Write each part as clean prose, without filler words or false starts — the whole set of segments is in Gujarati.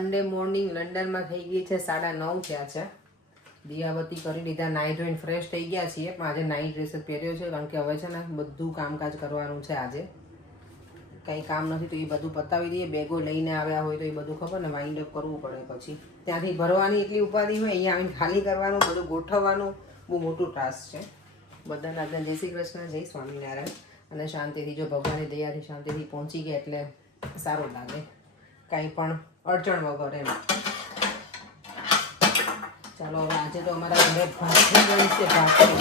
સન્ડે મોર્નિંગ લંડનમાં થઈ ગઈ છે 9:30 થયા છે. દિયાબત્તી કરી લીધા, નાઈ ધોઈને ફ્રેશ થઈ ગયા છીએ. પણ આજે નાઇટ ડ્રેસ જ પહેર્યો છે કારણ કે હવે છે ને બધું કામકાજ કરવાનું છે. આજે કંઈ કામ નથી તો એ બધું પતાવી દઈએ. બેગો લઈને આવ્યા હોય તો એ બધું ખબર ને વાઇન્ડ અપ કરવું પડે. પછી ત્યાંથી ભરવાની એટલી ઉપાધિ હોય, અહીંયા આવીને ખાલી કરવાનું, બધું ગોઠવવાનું બહુ મોટું ટાસ્ક છે. બધાને આજના જય શ્રી કૃષ્ણ, જય સ્વામિનારાયણ. અને શાંતિથી, જો ભગવાનની દયાથી શાંતિથી પહોંચી ગયા એટલે સારું લાગે, કાંઈ પણ અડચણ વગર એમ. ચાલો હવે આજે તો અમારા ઘરે ભાખરી બની છે. ભાખરી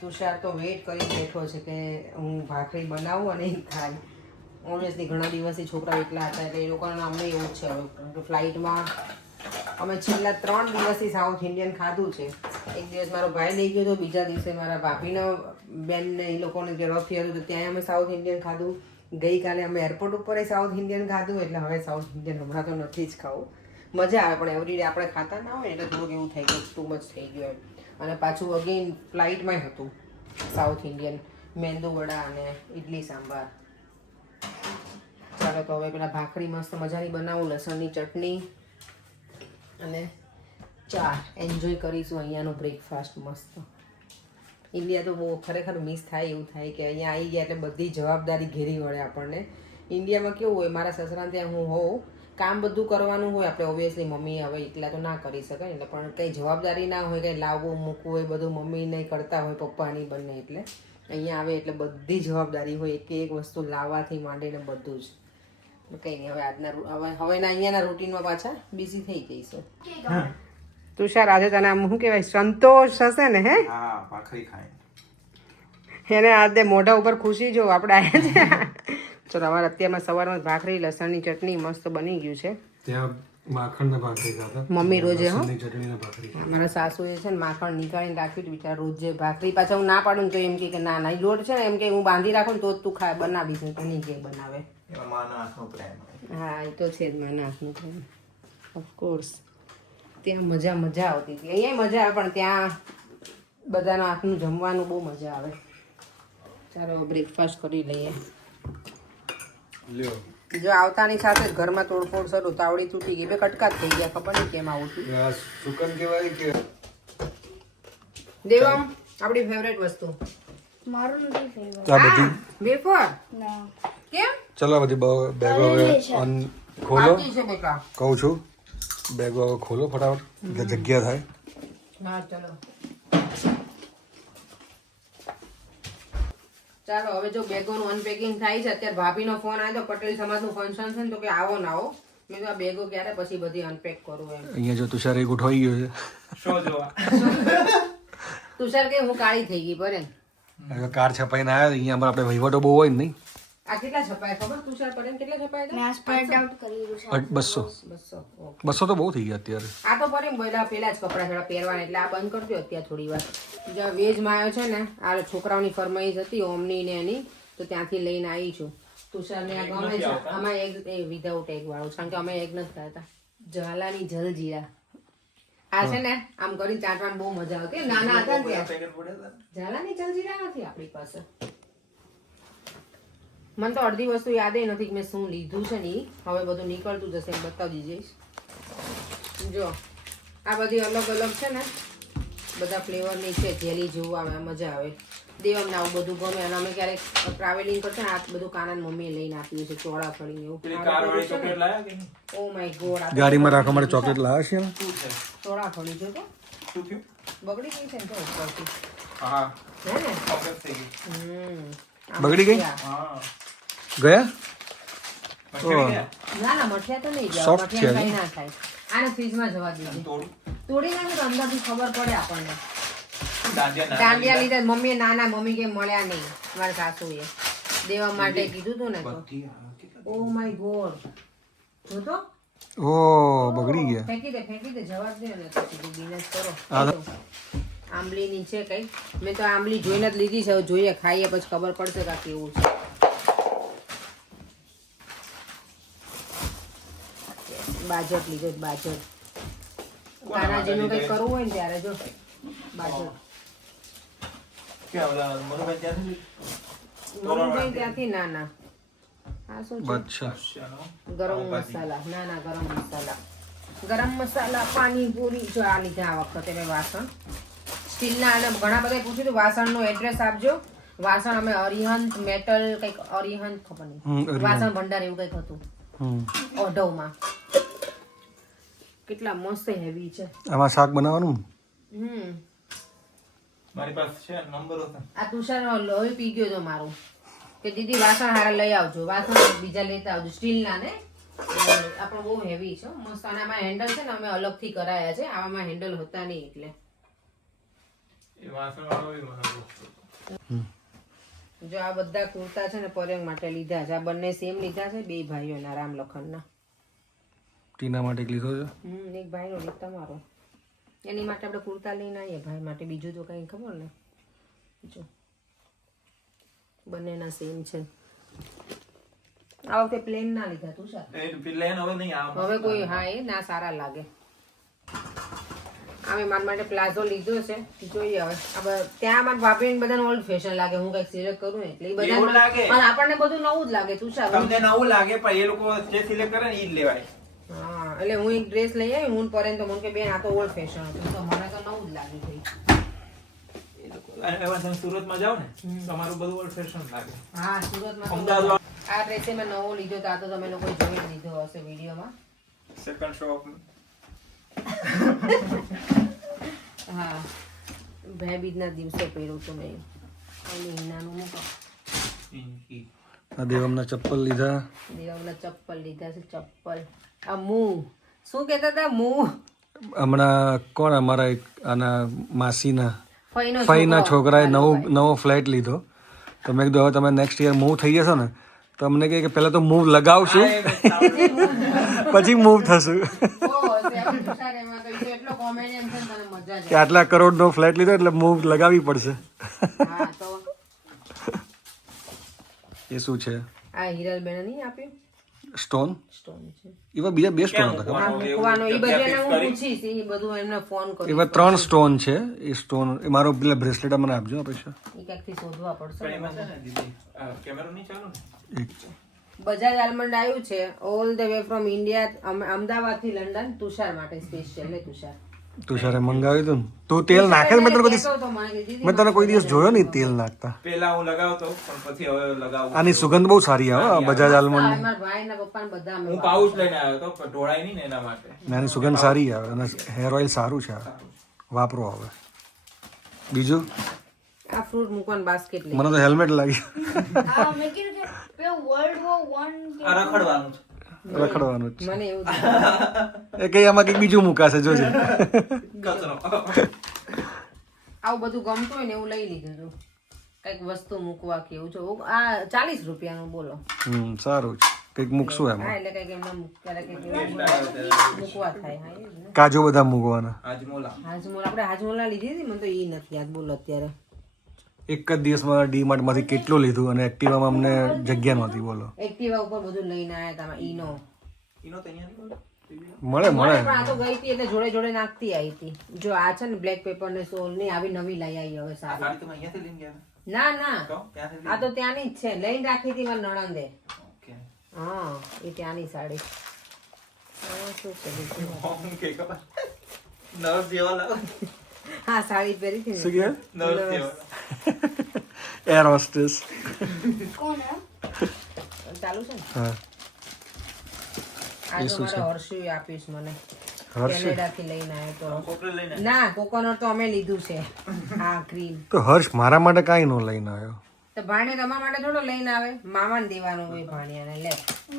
તુષાર તો વેઇટ કરી બેઠો છે કે હું ભાખરી બનાવું અને એ ખાય. ઓબ્વિયસલી ઘણા દિવસથી છોકરાઓ એકલા હતા એટલે એ લોકોને અમને એવું જ છે. હવે ફ્લાઇટમાં અમે છેલ્લા 3 દિવસથી સાઉથ ઇન્ડિયન ખાધું છે. એક દિવસ મારો ભાઈ લઈ ગયો હતો, બીજા દિવસે મારા ભાભીના બેનને એ લોકોને જે રફી હતું તો ત્યાં અમે સાઉથ ઇન્ડિયન ખાધું. ગઈકાલે અમે એરપોર્ટ ઉપર સાઉથ ઇન્ડિયન ખાધું. એટલે હવે સાઉથ ઇન્ડિયન હમણાં તો નથી જ ખાવું. મજા આવે પણ એવરીડે આપણે ખાતા ના હોય એટલે થોડુંક એવું થઈ ગયું, ટુ મચ થઈ ગયું એમ. અને પાછું અગેન ફ્લાઇટમાં હતું સાઉથ ઇન્ડિયન, મેંદુ વડા અને ઇડલી સાંભાર. ચાલો તો હવે પેલા ભાખરી મસ્ત મજાની બનાવું, લસણની ચટણી અને ચા એન્જોય કરીશું. અહીંયાનો બ્રેકફાસ્ટ મસ્ત. ઇન્ડિયા તો બહુ ખરેખર મિસ થાય. એવું થાય કે અહીંયા આવી ગયા એટલે બધી જવાબદારી ઘેરી વળે આપણને. ઇન્ડિયામાં કેવું હોય, મારા સસરા ત્યાં હું હોઉં, કામ બધું કરવાનું હોય. આપણે ઓબ્વિયસલી મમ્મી હવે એકલા તો ના કરી શકાય એટલે, પણ કંઈ જવાબદારી ના હોય, કંઈ લાવવું મૂકવું હોય બધું મમ્મી નહીં કરતા હોય, પપ્પાની બંને. એટલે અહીંયા આવે એટલે બધી જવાબદારી હોય, એક વસ્તુ લાવવાથી માંડીને બધું જ. કંઈ નહીં, હવે આજના હવેના અહીંયાના રૂટીનમાં પાછા બિઝી થઈ જઈશું. તુષાર આજે તને આમ શું કહેવાય, સંતોષ હશે ને? હે, હા, ભાખરી ખાય એને આજે મોઢા ઉપર ખુશી જો આપણે આવ્યા છે. ચલો અમારે અત્યારમાં સવારમાં ભાખરી લસણની ચટણી મસ્ત બની ગયું છે. ત્યાં માખણના ભાખરી ખાતા મમ્મી રોજે લસણની ચટણીના ભાખરી. મારા સાસુએ છે ને માખણ નીકાળીને રાખ્યું બિચારા રોજે ભાખરી. પાછા હું ના પાડું તો એમ કે ના ના લોટ છે ને એમ કે હું બાંધી રાખું તો તું ખા બનાવીશ, તો નહીં કે બનાવે. હા એ તો છે જ, માના હાથનું પ્રેમ ઓફકોર્સ. ત્યાં મજા આવતી હતી. અહીંયા મજા આવે પણ ત્યાં બધાના હાથનું જમવાનું બહુ મજા આવે. ચાલો બ્રેકફાસ્ટ કરી લઈએ. જો આવતાની સાથે જ ઘરમાં તોડફોડ શરૂ. તાવડી તૂટી ગઈ, બે કટકા થઈ ગયા, ખબર નહીં કેમ આવું થયું. સુકન કહેવાય કે દેવમ આપણી ફેવરેટ વસ્તુ. મારું નથી ફેવરેટ. આ બધી વેફર ના. કેમ ચલો બધી બેગો હવે ખોલો. બાકી છે બેટા? કહું છું બેગો હવે ખોલો ફટાફટ એટલે જગ્યા થાય. હા ચલો ચાલો હવે જો બેગોનું અનપેકિંગ થાય છે. અત્યારે ભાભીનો ફોન આવ્યો તો પટેલ સમાજનું ફંક્શન છે ને તો કે આવો ના આવો. મેં તો આ બેગો ક્યારે પછી બધી અનપેક કરું એમ. અહીંયા જો તુષાર એક ઉઠવાઈ ગયો છે. તુષાર કે હું કાળી થઈ ગઈ પર હવે કાર છપાઈને આવ્યા અહીંયા અમારે આપણે વહીવટો બહુ હોય ને નહીં. આ કેટલા છપાય ખબર તુષાર પર કેટલા છપાય મેં આ સ્પ્રેડ આઉટ કર્યું છે. 200 200 200 તો બહુ થઈ ગયા અત્યારે. આ તો પર પેલા જ કપડા થોડા પહેરવાના એટલે આ બંધ કરજો અત્યારે થોડી વાર. જ્યાં વેજમાં આવ્યો છે ને, આ છોકરાઓની ફરમાઈશ હતી ઓમની ને એની, તો ત્યાંથી લઈને આવી છું. તુષારને આ ગમે છે. આમાં એગ વિધાઉટ એગ વાળું, કારણ કે અમે એગ નથી ખાતા. જ્વાલાની જલજીરા આ છે ને આમ કરી ચાટવાની બહુ મજા આવતી. નાના હતા ને ત્યાં જ્વાલાની જલજીરા નથી આપણી પાસે. મને તો અડધી વસ્તુ યાદ નથી કે મેં શું લીધું છે ને. હવે બધું નીકળતું જશે એમ બતાવી દઈશ. જો આ બધી અલગ અલગ છે ને, બધા ફ્લેવરની છે. જેલી જેવું આવે, મજા આવે. દેવમને આવું બધું ગમે. અને અમે ક્યારેક ટ્રાવેલિંગ કરતા આ બધું કાના મમ્મીએ લઈને આપ્યું છે, ચોળા ફળી એવું. ઓ માય ગોડ, ગાડીમાં રાખવા માટે ચોકલેટ લાવ્યા છે. ચોળા ફળી જો તો બગડી ગઈ છે ને તો ઉપરથી. હા હે ને બગડી ગઈ ગયા. ના ના મઠિયા તો નહીં જાવ. Soft છે મઠિયા કઈ ના થાય. આને ફ્રીજમાં જવા દીધી. તોડી નાખે તો અંદરથી ખબર પડે આપણને. દાંડિયા લીધા મમ્મીએ નાના મમ્મી કે મળ્યા નહીં. મારા સાસુએ દેવા માટે કીધું તું ને તો. ઓ માય ગોડ, જો તો ઓ બગડી ગયા. ફેંકી દે જવા દે ને તો કીધું બિઝનેસ કરો. આંબલીની છે કઈ. મેં તો આંબલી જોઈને જ લીધી છે. જોઈએ ખાઈએ પછી ખબર પડશે કે કેવું છે. બાજટ લીધો, બાજટ. તાનાજીનું કંઈક કરવું હોય ને ત્યારે જો બાજટ. મનુભાઈ ત્યાંથી ના ના આ શું છે? અચ્છા ગરમ મસાલા. ના ના ગરમ મસાલા ગરમ મસાલા પાણીપુરી જો આ લીધા આ વખતે મેં વાસણ સ્ટીલના. અને ઘણા બધા પૂછ્યું હતું વાસણનું એડ્રેસ આપજો. વાસણ અમે અરિહંત મેટલ કંઈક અરિહંત ખબર નહીં વાસણ ભંડાર એવું કંઈક હતું ઓઢવમાં. કેટલા મસ્ત હેવી છે. આમાં શાક બનાવવાનું. મારી પાસે છે નંબર હતો. આ તુષાર લોહી પી ગયો તો મારું કે દીદી વાસણ હારા લઈ આવજો, વાસણ બીજા લેતા આવજો સ્ટીલના ને. આપણો બહુ હેવી છે મસ્ત. અને આમાં હેન્ડલ છે ને અમે અલગથી કરાયા છે, આમાં હેન્ડલ હોતા નહીં એટલે. એ વાસણ વાળો બી મને બહુ. જો આ બધા કુર્તા છે ને પર્યંગ માટે લીધા છે. આ બંને સેમ લીધા છે બે ભાઈઓના રામ લખનના. ટીના માટે એક લીધો છે. એક ભાઈનો એક તમારો. એની માટે આપણે કુર્તા લઈને આવીએ, ભાઈ માટે બીજું તો કઈ ખબર ને. જો બંનેના સેમ છે. આ વખતે પ્લેન ના લીધા તુષાર. એ પ્લેન હવે નહીં આવે. હવે કોઈ હા એ ના સારા લાગે. અમે મારા માટે પ્લાઝો લીધો છે, જોઈએ હવે. ત્યાં મારા ભાભી બધાને ઓલ્ડ ફેશન લાગે, હું કઈક સિલેક્ટ કરું ને એટલે એ એવું લાગે. બધા આપણને બધું નવું જ લાગે તુષાર. તમને નવું લાગે પણ એ લોકો જે સિલેક્ટ કરે ને ઈ જ લેવાય. હા એટલે હું એક ડ્રેસ લઈ આવી હું પરેન તો મને કે બેન આ તો ઓલ્ડ ફેશન હતું, તો મને તો નવું જ લાગ્યું ભાઈ. અને એમાં તમે સુરતમાં જાઓ ને તમારું બધું ઓલ્ડ ફેશન લાગે. હા સુરતમાં તો અમદાવાદ આ ડ્રેસ મેં નવો લીધો તો આ તો તમે લોકો જોઈ લીધો હશે વિડીયોમાં. Second shop. હા ભાઈબીજના દિવસે પહેર્યું હતું મેં. નાનું મૂકો. આ દેવમના ચપ્પલ લીધા. દેવના ચપ્પલ લીધા છે. ચપ્પલ આ મું શું કહેતા હતા મું હમણાં કોણ અમારા એક આના માસીના ફઈનો ફઈના છોકરાએ નવો ફ્લેટ લીધો. તો મેં કીધું હવે તમે નેક્સ્ટ યર મૂવ થઈ જશો ને તો અમને કહે કે પહેલા તો મૂવ લગાવશું પછી મૂવ થશું. કે આટલા કરોડનો ફ્લેટ લીધો એટલે મૂવ લગાવવી પડશે. હા તો એ શું છે? આ હિરલબેન નહીં આપ્યું સ્ટોન. સ્ટોન છે. એવા બીજા બે સ્ટોન હતા. આ મૂકવાનો એ બધું હું પૂછીશ, એ બધું એમને ફોન કરું. એવા 3 સ્ટોન છે. એ સ્ટોન એ મારો પેલા બ્રેસલેટ મને આપજો પૈસા. એ ક્યાંકથી શોધવા પડશે. એમાં છે ને દીદી કેમેરો નહીં ચાલુ ને. એક બજાજ આલમંડ આવ્યું છે all the way from India, Ahmedabad થી લંડન. તુષાર માટે સ્પેશિયલ લે તુષાર. તુષારે મંગાવ્યું હતું ને. તું તેલ નાખે? મેં તને કોઈ દિવસ કોઈ દિવસ જોયો નહીં તેલ નાખતા. પેલા હું લગાવતો પણ પછી હવે લગાવું. આની સુગંધ બહુ સારી આવે હો, બજાજ આલમંડ. મારા ભાઈ ના પપ્પા બધા હું પાઉચ લઈને આવ્યો તો પણ ઢોળાય નહીં ને એના માટે. આની સુગંધ સારી આવે અને હેર ઓઇલ સારું છે. વાપરો હવે. બીજું આ ફ્રૂટ મૂકવાનું બાસ્કેટ લઈ. મને તો હેલ્મેટ લાગ્યું. મેં કીધું કે પેલું World War I આ રખડવાનું છે. રખડવાનું જ મને એવું છે. એ કઈ આમાં કઈક બીજું મુકાશે જોજે. કચરો. આવું બધું ગમતું હોય ને એવું લઈ લીધું હતું. કઈક વસ્તુ મૂકવા કે એવું છે. આ 40 રૂપિયાનું બોલો. સારું છે. કઈક મૂકશું હા એમાં. એટલે કઈક એમના મૂકવા થાય. હા એ જ ને. કાજુ બધા મૂકવાના. હાજમોલા. હાજમોલા આપણે હાજમોલા લીધી હતી, મને તો એ નથી યાદ બોલો અત્યારે. એક જ દિવસમાં ડીમાર્ટ માંથી કેટલું લીધું અને એક્ટિવામાં અમને જગ્યા નહોતી. બોલો. એક્ટિવા ઉપર બધું લઈને આવ્યા હતા. ઈનો ઈનો તો અહીંયા મળે મળે. પણ આ તો ગઈ હતી એટલે જોડે જોડે નાખતી આવી હતી. જો આ છે ને બ્લેક પેપર ને સોલ ની આવી નવી લઈ આવી હવે સારી. સાડી તમે અહીંયાથી લઈને ગયા ના ના તો ત્યાંથી આ તો ત્યાંની જ છે, લઈને રાખી હતી મારી નણંદે. ઓકે. હા એ ત્યાંની સાડી. શું છે બીજું? હું કે ખબર નર્સ જેવા લાગે. હા સાડી પહેરી હતી શું ને. કે? નર્સ જેવા. Air hostess. કોણ હે? ચાલુ છે ને. હા. આ તો મારા હર્ષુએ આપીશ મને. હર્ષ કેનેડા થી લઈને આવ્યો તો. કોકરે લઈને ના કોકોનટ તો અમે લીધું છે. હા ક્રીમ તો હર્ષ મારા માટે કાંઈ નો લઈને આવ્યો. તો ભાણે તમારા માટે થોડો લઈને આવે, મામાને દેવાનું હોય ભાણિયાને. લે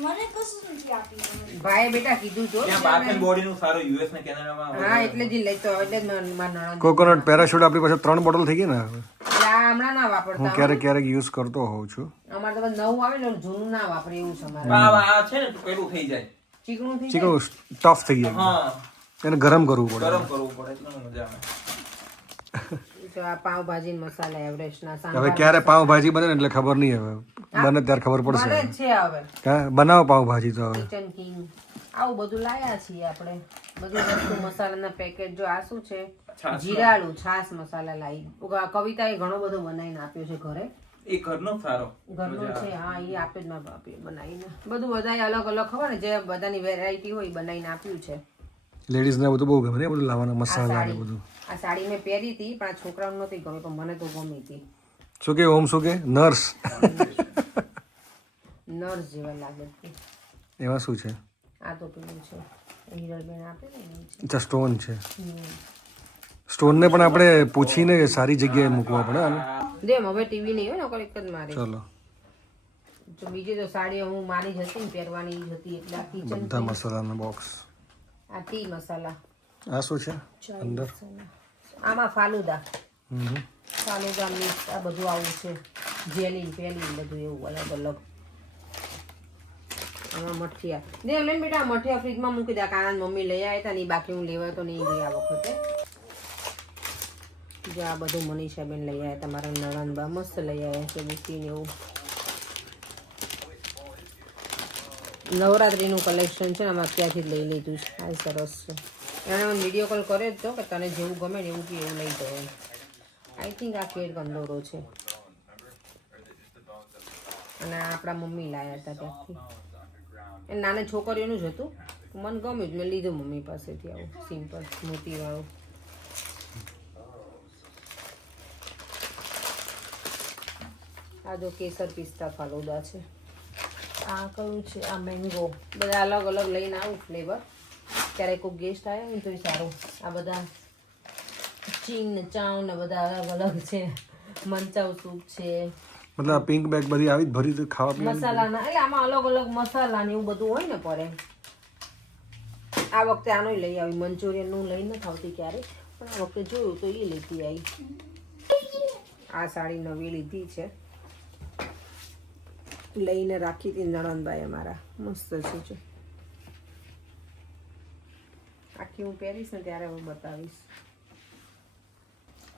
મને કશું નથી આપી. ભાઈએ બેટા કીધું તો ત્યાં બાથ એન્ડ બોડી નું સારું યુએસ ને કેનેડામાં હા એટલે જ લેતો એટલે જ મારા નણંદ. કોકોનટ પેરાશૂટ આપણી પાસે 3 બોટલ થઈ ગઈ ને હવે. એટલે આ હમણાં ના વાપરતા. હું ક્યારેક ક્યારેક યુઝ કરતો હોઉં છું. અમારે તો બસ નવું આવે ને જૂનું ના વાપરે એવું છે અમારે. આ છે ને પેલું થઈ જાય. ચીકણું થઈ ચીકણું ટફ થઈ જાય. હા એને ગરમ કરવું પડે. ગરમ કરવું પડે એટલે મજા આવે. જાય. તો આ પાવભાજી મસાલા એવરેસ્ટ ના હવે ક્યારે પાવભાજી બને ને એટલે ખબર નહીં. હવે બને ત્યારે ખબર બને પડશે. જ છે હવે. હા બનાવો પાવભાજી તો હવે. કિચન કિંગ આવું બધું લાયા છીએ આપણે. બધી વસ્તુ મસાલાના પેકેટ. જો આ શું છે? જીરાળું છાસ મસાલા લાવી. કવિતાએ ઘણો બધો બનાવીને આપ્યો છે ઘરે. એ ઘરનો સારો ઘરનો છે. હા એ આપે જ મારા બાપીએ બનાવીને. બધું બધાએ અલગ અલગ ખબર ને જે બધાની વેરાયટી હોય એ બનાવીને આપ્યું છે. લેડીઝને બધું બહુ ગમે ને બધું લાવવાના મસાલા ને બધું. આ સાડી મેં પહેરી હતી પણ આ છોકરાઓને નહોતી ગમી પણ મને તો ગમી હતી. શું કે ઓમ શું કે નર્સ નર્સ જેવા લાગે છે. એમાં શું છે? આ તો પેલું છે હિરલબેન આપે ને એવું છે. અચ્છા સ્ટોન છે. સ્ટોનને પણ આપણે પૂછીને સારી જગ્યાએ મૂકવા પડે આને. જેમ હવે ટીવી નહીં હોય ને એક જ મારે ચલો તો બીજી તો સાડીઓ હું માની જ હતી ને પહેરવાની જ હતી એટલે આ કિચન બધા મસાલાના બોક્સ. આ ટી મસાલા આ શું છે અંદર? આમાં ફાલુદા હમ ફાલુદા મિક્સ આ બધું આવું છે જેલી પેલી બધું એવું અલગ અલગ. આમાં મઠિયા ને લઈને બેટા મઠિયા ફ્રીજમાં મૂકી દે કારણ મમ્મી લઈ આવ્યા હતા ને બાકી હું લેવા તો નહીં ગઈ આ વખતે. જો આ બધું મનીષાબેન લઈ આવ્યા તમારા નણંદબા મસ્ત લઈ આવ્યા છે બુકીને એવું. નવરાત્રીનું કલેક્શન છે ને અમે અત્યારથી જ લઈ લીધું છે. આ સરસ છે. એણે મને વિડીયો કોલ કર્યો જ તો કે તને જેવું ગમે ને એવું કે એવું લઈ દો. આઈ થિંક આ કેડ કંદોરો છે અને આ આપણા મમ્મી લાવ્યા હતા ત્યાંથી. એ નાની છોકરીઓનું જ હતું મને ગમ્યું જ મેં લીધું મમ્મી પાસેથી આવું સિમ્પલ મોતીવાળું. આ જો કેસર પિસ્તા ફાલુદા છે. આ કયું છે આ મેંગો. બધા અલગ અલગ લઈને આવું ફ્લેવર. ક્યારેક કોઈ ગેસ્ટ આવ્યા હોય તો સારું. આ બધા ચીંગ ને ચાવ ને બધા અલગ અલગ છે. મંચાવ સૂપ છે મતલબ પિંક બેગ બધી આવી જ ભરી ખાવા પીવા મસાલાના એટલે આમાં અલગ અલગ મસાલા ને એવું બધું હોય ને પડે. આ વખતે આનું લઈ આવી મંચુરિયનનું લઈ નથી આવતી ક્યારેય પણ આ વખતે જોયું તો એ લેતી આવી. આ સાડી નવી લીધી છે લઈને રાખી હતી નણંદભાઈ અમારા મસ્ત છે. આખી હું પહેરીશ ને ત્યારે હું બતાવીશ.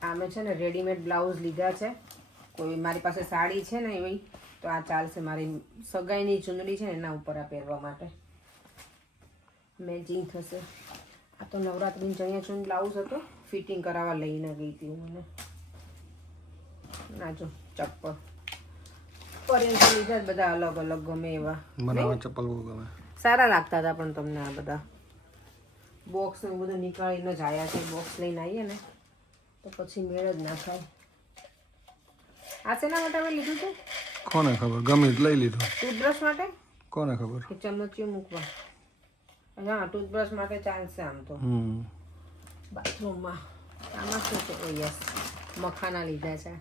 આ મેં છે ને રેડીમેડ બ્લાઉઝ લીધા છે. કોઈ મારી પાસે સાડી છે ને એવી તો આ ચાલશે. મારી સગાઈની ચુંદડી છે ને એના ઉપર આ પહેરવા માટે મેચિંગ થશે. આ તો નવરાત્રિની ચણિયા ચોળી બ્લાઉઝ હતો ફિટિંગ કરાવવા લઈને ગઈ હતી હું મને. ના જો ચપ્પલ ઓરેન્જ લીધા બધા અલગ અલગ ગમે એવા. મને આવા ચપ્પલ બહુ ગમે. સારા લાગતા હતા પણ તમને આ બધા બોક્સ ને બધું નીકાળીને જ આવ્યા છે. બોક્સ લઈને આવીએ ને તો પછી મેળ જ ના થાય. આ શેના માટે અમે લીધું છે? કોને ખબર ગમે લઈ લીધું. ટૂથબ્રશ માટે? કોને ખબર? કે ચમચીઓ મૂકવા? હા ટૂથબ્રશ માટે ચાલશે આમ તો બાથરૂમમાં. આમાં શું છે? ઓ યસ મખાના લીધા છે.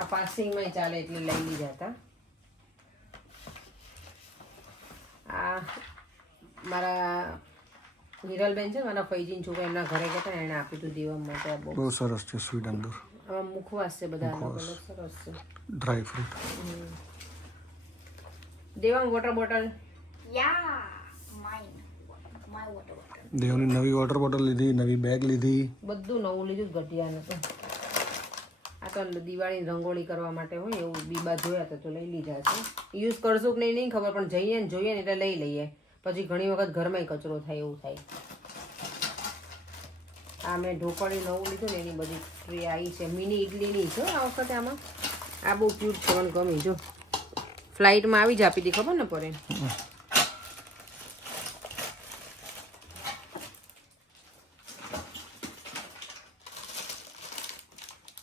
આ પાસિંગમાં ચાલે એટલે લઈ લીધા હતા. આ મારા હિરલબેન છે મારા ફૈજીન છોકરા એમના ઘરે ગયા હતા એને આપ્યું હતું દેવા માટે. આ બહુ સરસ છે સ્વીટ અંદર. આમાં મુખવાસ છે બધા અલગ અલગ સરસ છે. Dry fruit. Devang water bottle. Yeah, mine. My water bottle. દેવની નવી વોટર બોટલ લીધી, નવી બેગ લીધી. બધું નવું લીધું ઘટિયાને તો. આ તો દિવાળીની રંગોળી કરવા માટે હોય એવું બીબા જોયા હતા તો લઈ લીધા છે. યુઝ કરશું કે નહીં ખબર પણ જઈએ ને જોઈએ ને એટલે લઈ લઈએ. પછી ઘણી વખત ઘરમાં કચરો થાય એવું થાય. આ મેં ઢોકળી નવું લીધું ને એની બધી ટ્રે આવી છે. મિની ઇડલીની છે આ વખતે આમાં. આ બહુ ક્યુટ છે મને ગમી. જો ફ્લાઇટમાં આવી જ આપી હતી ખબર ને પડે.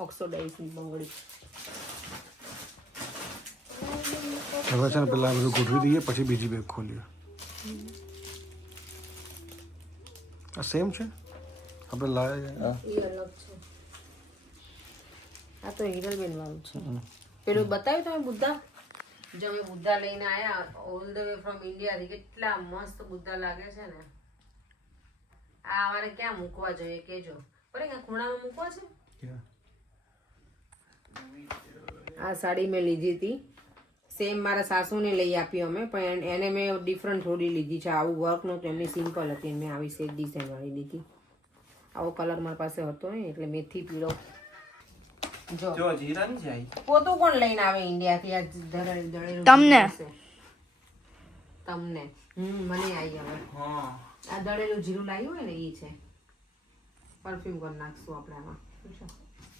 ઓક્સોડાઇઝની બંગડી. હવે છે ને પેલા બધું ગોઠવી દઈએ પછી બીજી બેગ ખોલીએ. આ સેમ છે આપણે લાયા એ અલગ છે. આ તો હિરલબેન વાળું છે. પેલું બતાવ્યું તમે બુદ્ધા? જો અમે બુદ્ધા લઈને આવ્યા ઓલ ધ વે ફ્રોમ ઇન્ડિયાથી. કેટલા મસ્ત બુદ્ધા લાગે છે ને. આ અમારે ક્યાં મૂકવા જોઈએ કેજો. બરાબર ક્યાં ખૂણામાં મૂકવા છે? આ સાડી મેં લીધી હતી સેમ મારા સાસુને લઈ આપી અમે પણ એને મેં ડિફરન્ટ થોડી લીધી છે. આવું વર્ક નહોતું એમની સિમ્પલ હતી મેં આવી સેટ ડિઝાઇન વાળી લીધી. આવો કલર મારી પાસે હતો ને એટલે મેથી પીળો. જો જીરાની છે આઈ. પોતું કોણ લઈને આવે ઇન્ડિયાથી? આ દળેલું તમને મને આવી હવે. હા આ દળેલું જીરું લાવ્યું હોય ને એ છે. પરફ્યુમ કરી નાખશું આપણે આમાં.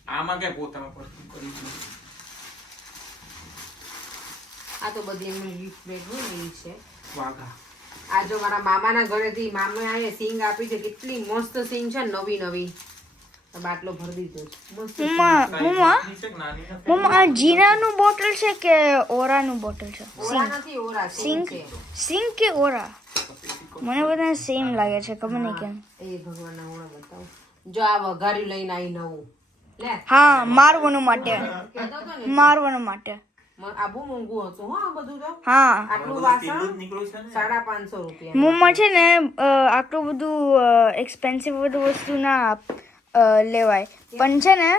આમાં કઈ પોતામાં પરફ્યુમ કરી દીધું. આ તો બધી એમની ગિફ્ટ બેગ હોય ને એ છે. વાઘા આ જો મારા મામાના ઘરેથી મામાએ સિંગ આપી છે, કેટલી મસ્ત સિંગ છે, નવી નવી. બાટલો ભરી દીધો છે. મસ્ત સિંગ. નાની છે કે નાની છે? મમ્મા આ જીરાનું બોટલ છે કે ઓરાનું બોટલ છે? ઓરા નથી, ઓરા સિંગ છે. સિંગ કે ઓરા? મને બધા સેમ લાગે છે, ખબર નહીં કેમ. એ ભગવાનના ઓરા બતાવો. જો આ વઘાર્યું લઈને આવી નવું. લે હા, મારવાનું માટે. કહેતો હતો ને મારવાનું માટે. આ બહુ મોંઘું હતું હો આ બધું તો. હા. આટલું બધું વાસણ સ્ટીલનું જ નીકળ્યું છે ને? 550 રૂપિયા. મમ્મા છે ને આટલું બધું એક્સપેન્સિવ બધું વસ્તુ ના લેવાય, પણ છે ને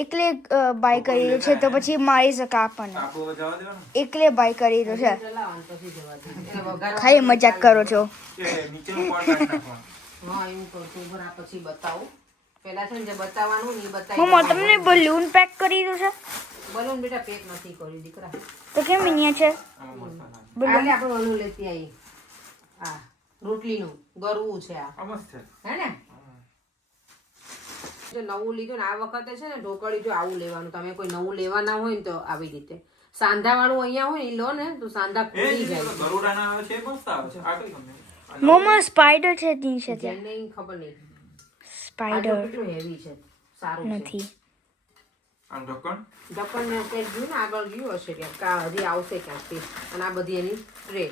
એકલે બાય કરેલું છે તો પછી મારી શકે આપણને. આપણું હવે જવા દેવાનું એકલે બાય કરેલું છે. ચલાવવાનું પછી જવા દે. એને વઘારવા ખાલી મજાક કરો છો. કે નીચેનું પાર્ટ કાઢી નાખવાનું. હા એવું કરશું. ઉપર આ પછી બતાવું. પેલા છે ને જે બતાવવાનું ને એ બતાવી. મમ્મા તમને બલૂન પેક કરી દીધું છે? બલૂન બેટા પેક નથી કર્યું દીકરા. તો કેમ અહીંયા છે? આમાં મસાલા. આલે આપણે ઓલું લેતી આવી. આ રોટલીનું ગરવું છે આ. આ મસ્ત છે. હે ને? જો નવું લીધું ને આ વખતે છે ને ઢોકળી જો આવું લેવાનું. તમે કોઈ નવું લેવાના હોય ને તો આવી રીતે સાંધા વાળું અહીંયા હોય ને ઈ લો ને તો સાંધા એ ખુલી જે જાય. ગરુડાના આવે છે એ મસ્ત આવે છે. આ કઈ ગમે? મમ્મા સ્પાઈડર છે ત્યાં છે ત્યાં. જેને ઈ ખબર નહીં. આ જો સ્પાઈડર કેટલું હેવી છે. સારું છે. નથી. આમ ઢક્કણ. ઢક્કન ને કંઈક ગયું ને આગળ ગયું હશે ક્યાંક. કા હજી આવશે ક્યાંકથી. અને આ બધી એની ટ્રે.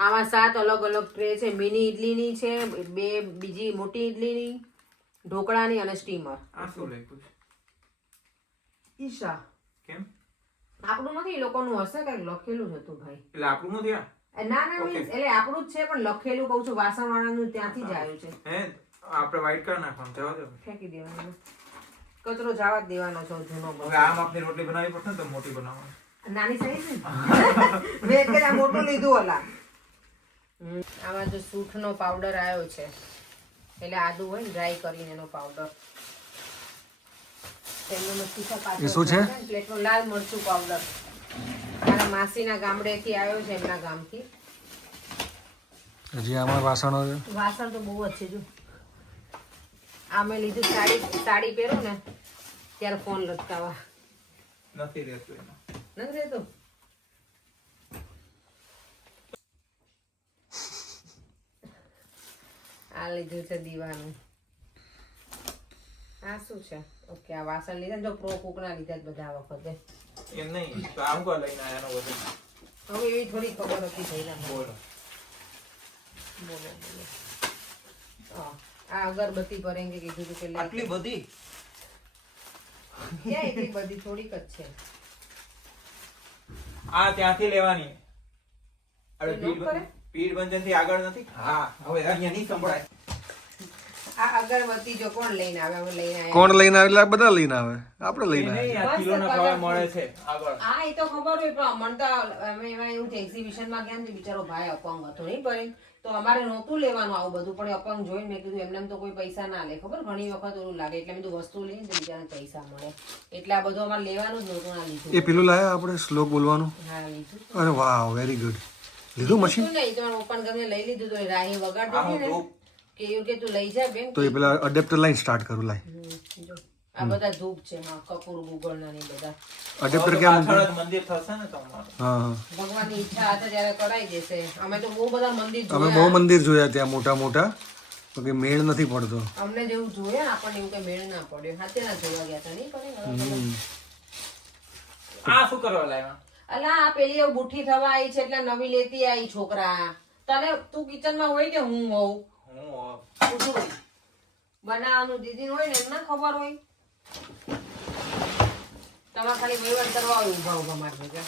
આમાં 7 અલગ અલગ ટ્રે છે. મિની ઇડલીની છે, 2 બીજી મોટી ઇડલીની, ઢોકળાની અને સ્ટીમર. આ શું લખ્યું છે? ઈશા કેમ? આપણું નથી, એ લોકોનું હશે કંઈક લખેલું જ હતું ભાઈ. એટલે આપણું નથી આ? ના ના means એટલે આપણું જ છે પણ લખેલું કહું છું વાસણ વાળાનું ત્યાંથી જ આવ્યું છે. હે આપણે વ્હાઈટ કલર નાખવાનું જવા દે. ફેંકી દેવાનું. કચરો જવા જ દેવાનો છો જૂનો બસ. હવે આમ આપની રોટલી બનાવવી પડશે ને તો મોટી બનાવવાની. નાની સાઈઝ ને મેં એક જ આ મોટું લીધું ઓલા. આમાં જો સૂંઠનો પાવડર આવ્યો છે એટલે આદુ હોય ને ડ્રાય કરીને એનો પાવડર. એ શું છે? પ્લેટનું લાલ મરચું પાવડર. મારા માસીના ગામડેથી આવ્યો છે, એમના ગામથી. હજી આમાં વાસણો છે. વાસણ તો બહુ જ છે જો. આ મેં લીધું સાડી પહેરું ને ત્યારે ફોન લટકાવા. નથી રહેતું એમાં. નથી રહેતું. આ લીધું છે દીવાનું. આ શું છે? ઓકે આ વાસણ લીધા જો પ્રો કુકના લીધા જ બધા આ વખતે. એમ નહીં તો આમ કો લઈને આયાનો બધું. હવે એવી થોડી ખબર હતી ભાઈના. બોલો. બોલો બોલો. આ અગરબત્તી પરેંગે કીધું હતું કે લે. આટલી બધી ક્યાં એટલી બધી? થોડીક જ છે. આ ત્યાંથી લેવાની. અરે એ નોટ કરે? પીઠ બંધન થી આગળ નથી. હા હવે અહીંયા નહીં સંભળાય. આ અગરબત્તી જો કોણ લઈને આવે? અમે લઈને આવ્યા. કોણ લઈને આવે? એટલે આ બધા લઈને આવે. આપણે એ લઈને આવે. નહીં, આ કિલોના ભાવે મળે છે આગળ. હા એ તો ખબર હોય પણ મને તો અમે એમાં એવું છે એક્ઝિબિશનમાં ગયા ને બિચારો ભાઈ અપંગ હતો નહીં પરેંગ, તો અમારે નહોતું લેવાનું આવું બધું પણ અપંગ જોઈને મેં કીધું એમને તો કોઈ પૈસા ના લે. ખબર ઘણી વખત ઓલું લાગે એટલે મેં કીધું વસ્તુ લઈને તો બીજાને પૈસા મળે એટલે આ બધું અમારે લેવાનું જ નહોતું. ના લીધું. એ પેલું લાયા આપણે શ્લોક બોલવાનું. હા લીધું. અરે વાહ, વેરી ગુડ. લીધું મશીન? લીધું નહીં તમારા પપ્પાને ગમે લઈ લીધું તો રાહી વગાડતી આ હતી ને ધૂપ. કે એવું કે તું લઈ જા બેન. તો એ પેલા અડેપ્ટર લાઈન સ્ટાર્ટ કરું લાઈ. જો આ બધા ધૂપ છે. હા કપૂર ગુગળના ને બધા અડેપ્ટર હવે તો કેમ? પાછળ જ મંદિર થશે ને તમારું. હા હા. ભગવાનની ઈચ્છા હશે ત્યારે કરાઈ દેશે. અમે તો બહુ બધા મંદિર અમે જોયા. બહુ મંદિર જોયા ત્યાં મોટા મોટા, તો કે મેળ નથી પડતો. અમને જેવું જોઈએ ને આપણને એવું કઈ મેળ ના પડ્યો. હાથે ના જોવા ગયા હતા નહીં પડે. આ શું કરવા લાવ્યા? અલા આ પેલી એવું બુઠ્ઠી થવા આવી છે એટલે નવી લેતી આવી છોકરા. તને તું કિચનમાં હોય કે હું હોઉં? હું પૂછું હોય. બનાવવાનું દીદી હોય ને એમને ખબર હોય. તમારે ખાલી વહીવટ કરવા હોય ઊભા ઊભા માટે.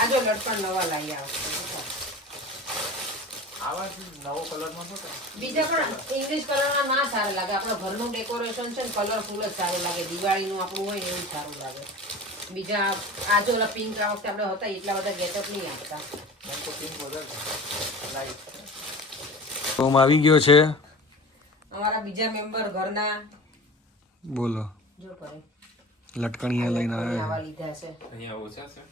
આ જો લટકણ નવા લાવી આવે. આવા જ નવો કલરમાં શું કરે? બીજા પણ ઇંગ્લિશ કલરના ના સારા લાગે. આપણો ઘરનું ડેકોરેશન છે ને કલરફુલ જ સારું લાગે. દિવાળીનું આપણું હોય ને એવું સારું લાગે. બીજા આ જો ઓલા પિંક આ વખતે આપણે હતા એટલા બધા ગેટઅપ નહીં આપતા. મને તો પિંક વધારે લાઈટ છે. ફોર્મ આવી ગયો છે. અમારા બીજા મેમ્બર ઘરના બોલો. જો કરે લટકણીયા લઈને આવે. આવા લીધા છે. અહીંયા ઓછા છે.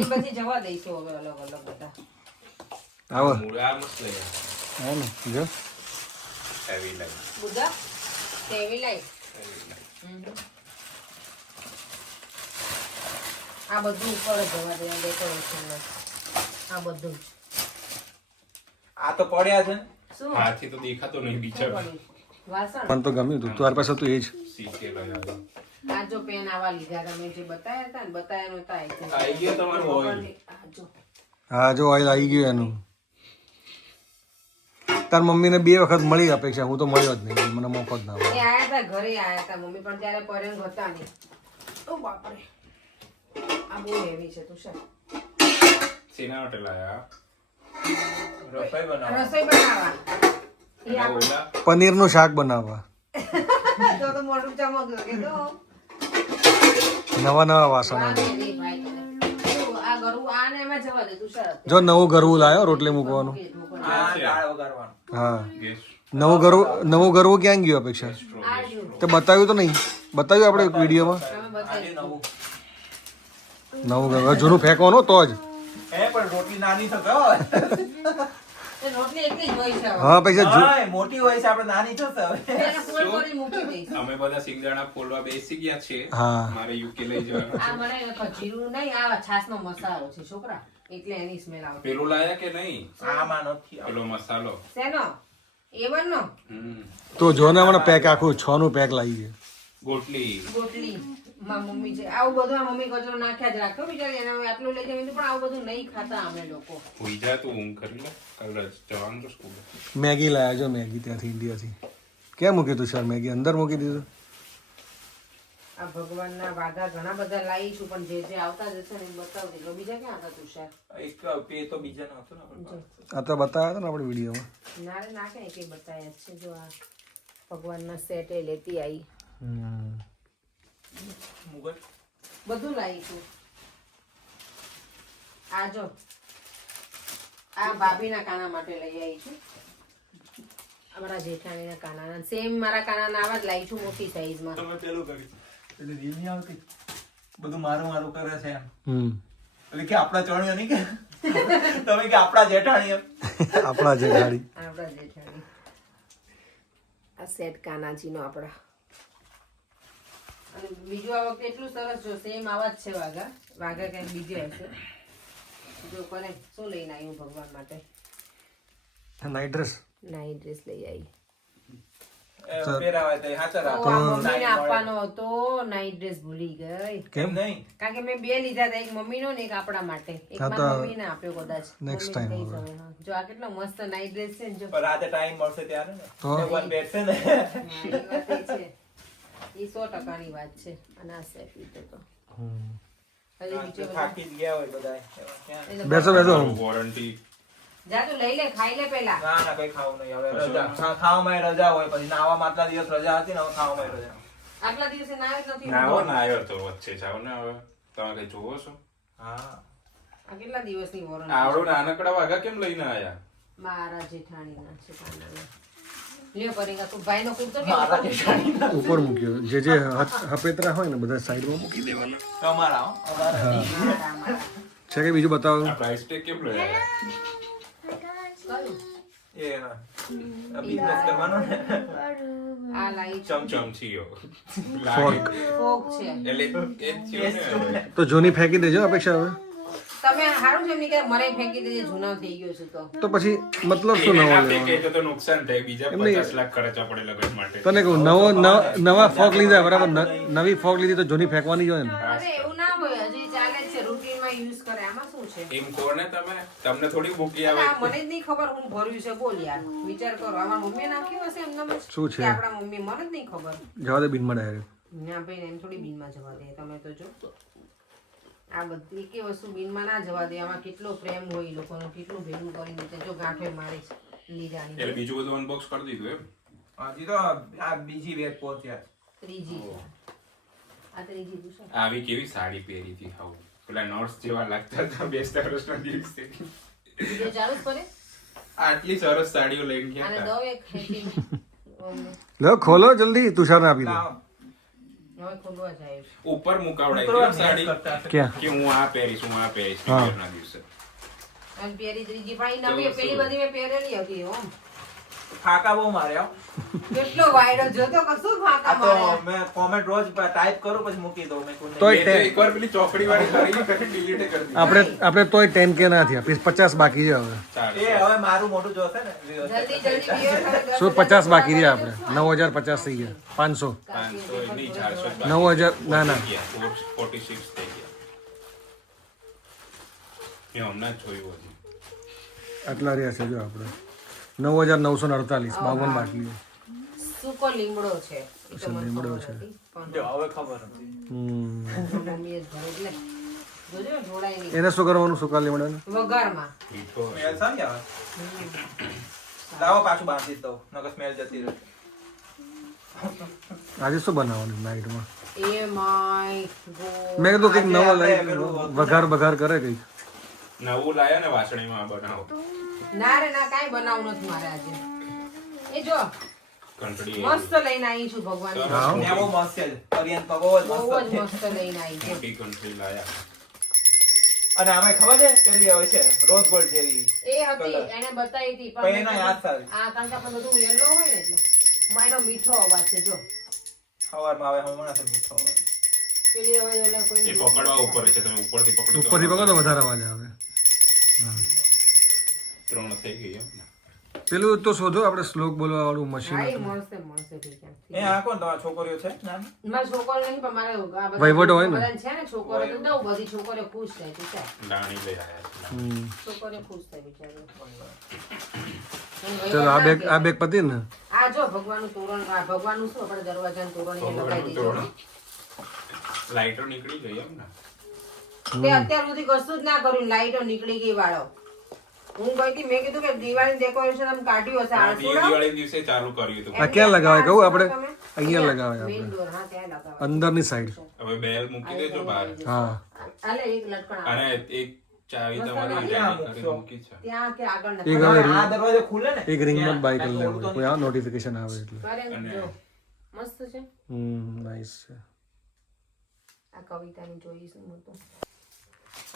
એ બધી જવા દઈશું હવે અલગ અલગ બધા. આવો. મૂળા મસ્ત લઈ હા ને જો. Heavy light. બુધા કેવી લાઈટ. આ બધું ઉપર જ જવા દે ડેકોરેશન. આ બધું જ આ તો પડ્યા છે ને. શું હાથી તો દેખાતો નહીં બિચારો વાસણ પણ તો ગમ્યું તું તારી પાસે હતું એ જ શીખેલો આ જો પેન આવા લીધા તમે જે બતાયા હતા ને બતાયા નહોતા આવી ગયો તમારું ઓઇલ આ જો હા જો ઓઇલ આવી ગયું એનું તાર મમ્મીને 2 વખત મળી અપેક્ષા હું તો મળ્યો જ નહીં મને મોકો જ ના એ આયા હતા ઘરે આયા હતા મમ્મી પણ ત્યારે પરેંગ હતા નહીં ઓ બાપરે આ બહુ હેવી છે તુષાર સેના માટે લાયા રસોઈ બનાવો. રસોઈ બનાવવા એ ઓલા પનીરનું શાક બનાવવા તો મોટું ચમક લાગે તો નવા વાસણ આ નહીં ભાઈ આ ગરુ આ ને એમાં જવા દે તુષાર જો નવું ગરવું લાયો રોટલી મૂકવાનું આ દાળ વઘારવાનું. હા ગેસ નવું ગરવું ક્યાં ગયું અપેક્ષા આ જો તે બતાવ્યું તો નહીં બતાવ્યું આપણે એક વિડીયોમાં તમે બતાવી નવું. નવું ગરવું જૂનું ફેંકવાનું તો જ પણ રોટલી નાની તો કહો. એ રોટલી એટલી જ હોય છે હવે. હા પૈસા હા, મોટી હોય છે આપણે નાની થશે હવે. એને ફોલ્ડ કરી મૂકી દઈશ અમે બધા સિંગદાણા ફોડવા બેસી ગયા છે હા. મારે યુકે લઈ જવાનું આ મને ખજીરું નહીં આ છાસનો મસાલો છે છોકરા એટલે એની સ્મેલ આવતી પેલું લાયા કે નહીં આમાં નથી. પેલો મસાલો શેનો A1 નો તો જો ને હમણાં પેક આખું 6 નું પેક લાવી છે ગોટલી ગોટલી માં મમ્મી છે આવું બધું આ મમ્મી કચરો નાખ્યા જ રાખો બિચારી એને હવે આટલું લઈ જવાનું પણ આવું બધું નહીં ખાતા અમે લોકો હોઈ જા તું ઊંઘ કરી લે કાલ જવાનું તો સ્કૂલ મેગી લાયા જો મેગી ત્યાંથી ઇન્ડિયાથી ક્યાં મૂકી તું સર મેગી અંદર મૂકી દીધું આ ભગવાનના વાઘા ઘણા બધા લાવીશું પણ જે જે આવતા જશે ને એ બતાવતી જો બીજા ક્યાં હતા તુષાર એક પે તો બીજા નો હતો ને આપણી પાસે. આ તો બતાવ્યા હતા ને આપણે વિડીયોમાં નારે નાખે કે બતાયા જ છે જો આ ભગવાનના સેટ એ લેતી આવી મુગટ. બધું લાવીશું આ જો આ ભાભીના કાના માટે લઈ આવી છું અમારા જેઠાણીના કાનાના સેમ મારા કાનાના આવા જ લાવી છું મોટી સાઈઝમાં તમે પેલું કર્યું. પેલી રીલ નહીં આવતી? બધું મારું મારું કરે છે એમ. એટલે કે આપણા ચણિયો નહીં કે તમે કે આપણા જેઠાણી એમ. આપણા જે ગાડી આપણા જેઠાણી આ સેટ કાનાજીનો આપણા અને બીજું આ વખતે એટલું સરસ જો સેમ આવા જ છે વાઘા વાઘા કંઈક બીજે હશે જો કોને શું લઈને આવ્યું ભગવાન માટે નાઇટ ડ્રેસ નાઈટ ડ્રેસ લઈ આવી પહેરાવાય તો એ હાચા રાખો. આ મમ્મીને આપવાનો હતો નાઈટ ડ્રેસ ભૂલી ગઈ કેમ નહીં? કારણ કે મેં 2 લીધા હતા એક મમ્મીનો ને એક આપણા માટે એક હા તો મારા મમ્મીને આપ્યો કદાચ next મમ્મીને time કહીશ હવે, હા. જો આ કેટલો મસ્ત નાઈટ ડ્રેસ છે ને જો પણ રાતે ટાઈમ મળશે ત્યારે ને તો? ભગવાન બેઠશે ને. હા, એ વાત એ છે એ 100%ની વાત છે અને આ સેટ લીધો તો હજી બીજો બધો થાકી જ ગયા હોય બધા. એવા ક્યાં? એટલે બેસો બેસો વોરંટી જા તું લઈ લે ખાઈ લે પેલા ના ના કઈ ખાવું નહીં હવે રજા. ખાવામાં રજા હોય પછી નાવામાં આટલા દિવસ રજા હતી ને હવે ખાવામાં રજા. આટલા દિવસે ના જ નથી નાવો ના આવ્યો તો વચ્ચે જાઓ ને હવે તમે કઈ જોવો છો હા. આ કેટલા દિવસની વોરંટી આવડો નાનકડા વાઘા કેમ લઈને આયા મારા જેઠાણીના છે કાનાના. લ્યો પરિંગા તું ભાઈનો કૂદતો કે મારા જેઠાણી. ઉપર મૂક્યો જે જે હપેતરા હોય ને બધા સાઈડમાં મૂકી દેવાના તમારા હો, અમારા નહીં. છે કે બીજું બતાવો આ પ્રાઇસ ટેગ કેમ લઈ આયા કયું? એ બિઝનેસ કરવાનો ને. આ લાઈ છે. ચમચીઓ ફોર્ક ફોક છે એટલે એ જ થયું ને તો જૂની ફેંકી દેજો અપેક્ષા હવે તમે હારું છે એમની કે મરે ફેંકી દેજે જૂનો થઈ ગયો છે તો પછી મતલબ શું એને નવો ના લેવાનો ફેંકે તો નુકસાન થાય બીજા એમ નહીં. 50 લાખ ખર્ચવા પડે લગન માટે તને કહું નવા ફોક લીધા બરાબર નવી ફોક લીધી તો જૂની ફેંકવાની જ હોય ને અરે એવું ના હોય હજી ચાલે જ છે રૂટીનમાં યુઝ કરે આમાં શું છે એમ કહો ને તમે તમને થોડી મૂકી આ આવે મને જ નહીં ખબર હું ભર્યું છે બોલ યાર વિચાર કરો આમાં મમ્મીએ નાખ્યું હશે એમનામ જ શું છે? કે આપણા મમ્મી મને જ નહીં ખબર જવા દે બિનમાં ડાયરેક્ટ ના ભાઈ એમ થોડી બિનમાં જવા દે તમે તો જો આ બધી કે વસ્તુ બિનમાં ના જવા દે આમાં કેટલો પ્રેમ હોય ઈ લોકોનો કેટલું ભેગું કરીને દે જો ગાંઠે મારી લીધાની એટલે બીજું બધું અનબોક્સ કરી દીધું એમ હજી તો આ બીજી વેગ પહોંચ્યા છે. ત્રીજી છે. આ ત્રીજી પૂછો આવી કેવી સાડી પહેરી હતી હાવ પેલા નર્સ જેવા લાગતા હતા બેસતા વર્ષના દિવસે વિડિયો ચાલુ જ કરે આટલી સરસ સાડીઓ લઈને ગયા અને હતા દવ એક ખેંચીને લો ખોલો જલ્દી તુષારને આપી દો લાવો. હવે ખોલવા જાય ઉપર મુકાવડાઈ ઉપરવા હતી સાડી મેચ કરતા હશે. ક્યાં કે હું આ પહેરીશ હું આ પહેરીશ હા. ના દિવસે અને પહેરી ત્રીજી ભાઈ નવી પેલી બધી મેં પહેરેલી હતી ઓમ ફાકા બહુ મારે હો. કેટલો વાયડો જોતો કશું ફાંકા આ તો મારે મેં કોમેન્ટ રોજ ટાઈપ કરું પછી મૂકી દઉં મેં કોઈ તોય એ તો એકવાર પેલી ચોકડી વાળી કરી પછી delete કરી દીધી. આપણે તોય 10K ના થયા 50 બાકી છે હવે. એ હવે મારું મોઢું જોશે ને જલ્દી જલ્દી clear કરો. શું 50 બાકી રહ્યા આપણે 9050 થઈ ગયા 500 500 નહીં, 400 જ 9000 ના ના બાકી ગયા. 46 થઈ ગયા. મેં હમણાં જ જોયું હતું. આટલા રહ્યા છે જો આપણે 9948 52 બાકી છે. સૂકો લીમડો છે ઈ તો મને લીમડો ખબર છે. હતી, પણ જો હવે ખબર હતી મમ્મીએ જ ભરે એટલે જોજો ને ઢોળાય નહીં એને શું કરવાનું સુકા લીમડાને વઘારમાં મીઠો હશે. સ્મેલ સારી આવે લાવો પાછું બાંધી જ દઉં નકર સ્મેલ જતી રહે આજે શું બનાવવાનું નાઈટમાં એ માય ગોડ મેં કીધું કંઈક નવો આજે લઈ પેલું વઘાર કરે કંઈક નવું લાયા ને વાસણીમાં બનાવો. ના રે ના કાંઈ બનાવવું નથી મારે આજે એ જો ઘંટડી મસ્ત લઈને આવી છું ભગવાન હા. ને બહુ મસ્ત છે ઓરિયન્ટ તો બહુ જ બહુ મસ્ત જ છે મસ્ત લઈને આવી છે મોટી ઘંટડી લાયા. અને આમાં ખબર છે પેલી આવે છે રોઝ ગોલ્ડ જેવી એ હતી એને બતાવી હતી પણ એના યાદ સારી આ કારણ કે આપણે બધું યલો હોય ને એટલે માયનો મીઠો અવાજ છે જો સવારમાં આવે હમણાં થી મીઠો આવે પેલી હવે ઓલા એ કોઈ પકડવા ઉપર છે, તમે ઉપરથી પકડો તો ઉપરથી પકડો તો વધારે અવાજ આવે 3 થઈ ગઈ એમ ને. પેલું તો શોધો આપણે શ્લોક બોલવા વાળું મશીન હા એ હતું. મળશે ઠીક છે એ આ કોણ તમારા છોકરીઓ છે નાની? મારા છોકરો નહીં પણ મારે આ બધા વહીવટ હોય ને. બધાને છે ને છોકરો તો દઉં બધી છોકરીઓ ખુશ થાય બિચાર દાણી લઈ આયા છે. હમ. છોકરીઓ ખુશ થાય બિચારી ચલો આ બેગ પતી ને આ જો ભગવાનનું તોરણ આ ભગવાનનું શું આપણે દરવાજાનું તોરણ એ લગાવી દીધું લાઈટો નીકળી ગઈ એમ ને. તે અત્યાર સુધી કશું જ ના કર્યું લાઈટો નીકળી ગઈ વાળો હું ગઈ હતી મેં કીધું કે દિવાળી ડેકોરેશન આમ કાઢ્યું હશે આળસુડા. દિવાળી દિવસે ચાલુ કર્યું હતું. આ ક્યાં લગાવાય કહું આપણે તમે? અહીંયા લગાવાય મેઇન આપણે ડોર હા ત્યાં લગાવાય અંદરની સાઈડ હવે બેલ મૂકી દેજો બહાર. હા આલે એક લટકણ અને આવે. એક ચાવી તમારી મસ્ત રેડી મૂકશો. કરી મૂકી છે. ત્યાં કે આગળ એક નથી હવે આ દરવાજો ખુલે ને એક રિંગમાં ત્યાં બાય કરી આટલું લેવું ઉડતો કોઈ આ નોટિફિકેશન આવે એટલે અરે જો મસ્ત છે નાઈસ છે આ કવિતાની જોઈશું હું તો